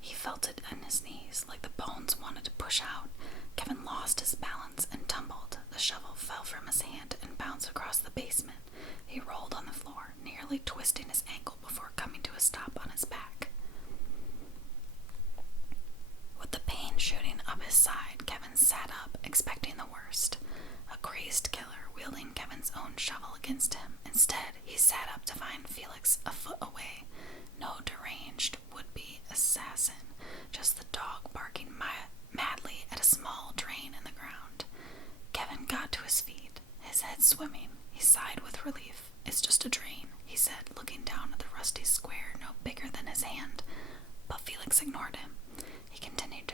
He felt it in his knees, like the bones wanted to push out. Kevin lost his balance and tumbled. The shovel fell from his hand and bounced across the basement. He rolled on the floor, nearly twisting his ankle before coming to a stop on his back. With the pain shooting up his side, Kevin sat up, expecting the worst. A crazed killer wielding Kevin's own shovel against him. Instead, he sat up to find Felix a foot away. No deranged would-be assassin, just the dog barking madly at a small drain in the ground. Kevin got to his feet, his head swimming. He sighed with relief. It's just a drain, he said, looking down at the rusty square no bigger than his hand. But Felix ignored him. He continued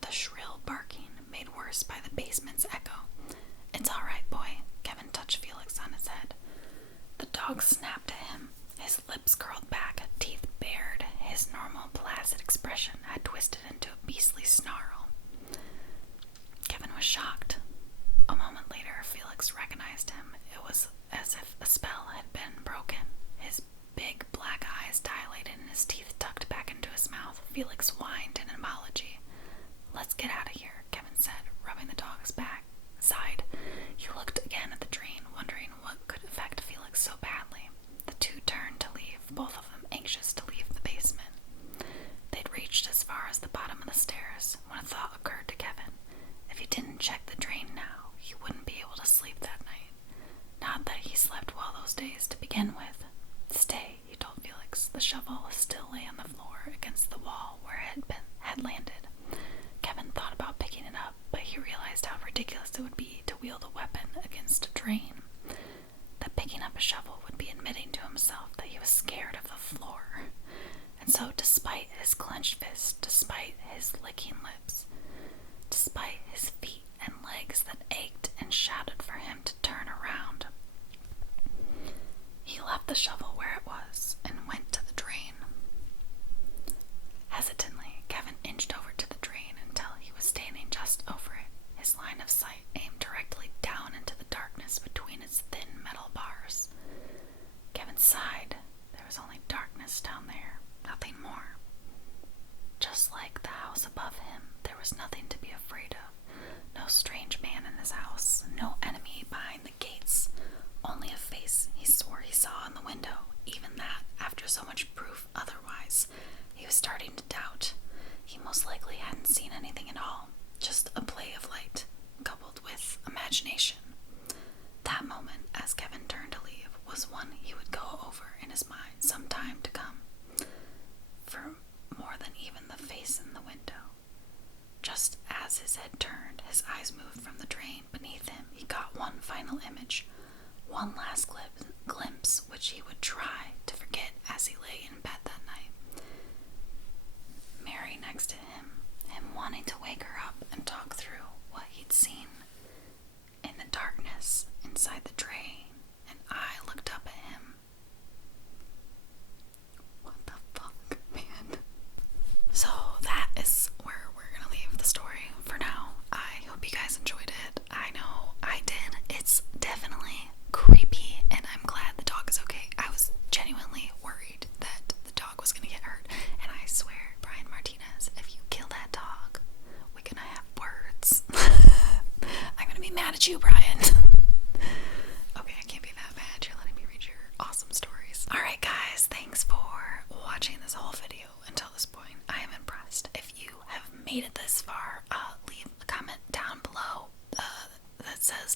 the shrill barking, made worse by the basement's echo. It's all right, boy. Kevin touched Felix on his head. The dog snapped at him. His lips curled back, teeth bared. His normal placid expression had twisted into a beastly snarl. Kevin was shocked. A moment later, Felix recognized him. It was as if a spell had been broken. His big black eyes dilated and his teeth tucked back into his mouth. Felix whined in an apology. Let's get out of here, Kevin said, rubbing the dog's back. Side. He looked again at the drain, wondering what could affect Felix so badly. The two turned to leave, both of them anxious to leave the basement. They'd reached as far as the bottom of the stairs when a thought occurred to Kevin. If he didn't check the drain now, he wouldn't be able to sleep that night. Not that he slept well those days to begin with. Stay, he told Felix. The shovel still lay on the floor against the wall where it had landed. Kevin thought about picking it up, but he realized how ridiculous it would be to wield a weapon against a drain. That picking up a shovel would be admitting to himself that he was scared of the floor. And so, despite his clenched fist, despite his licking lips, despite his feet and legs that ached and shouted for him to turn around. He left the shovel where it was and went to the drain. Hesitantly, Kevin inched over to the drain until he was standing just over it, his line of sight aimed directly down into the darkness between its thin metal bars. Kevin sighed. There was only darkness down there, nothing more. Just like the house above him, there was nothing to be afraid of. No strange man in his house, no enemy behind the gates, only a face he swore he saw in the window. Even that, after so much proof otherwise, he was starting to doubt. He most likely hadn't seen anything at all, just a play of light, coupled with imagination. That moment, as Kevin turned to leave, was one he would go over in his mind some time to come. For more than even the face in the window. Just as his head turned, his eyes moved from the drain beneath him. He caught one final image, one last glimpse which he would try to forget as he lay in bed that night. Mary next to him wanting to wake her up and talk through what he'd seen in the darkness inside the drain, and I looked up at him. What the fuck, man? So that is where we're gonna leave the story for now. I hope you guys enjoyed it. I know I did. It's definitely creepy, and I'm glad the dog is okay. I was genuinely worried that the dog was gonna get hurt, and I swear, Brian Martinez, if you kill that dog, we're gonna have words. I'm gonna be mad at you, Brian. Okay, I can't be that bad. You're letting me read your awesome stories. Alright guys, thanks for watching this whole video until this point. I am impressed. If you have made it this far, leave a comment down below that says,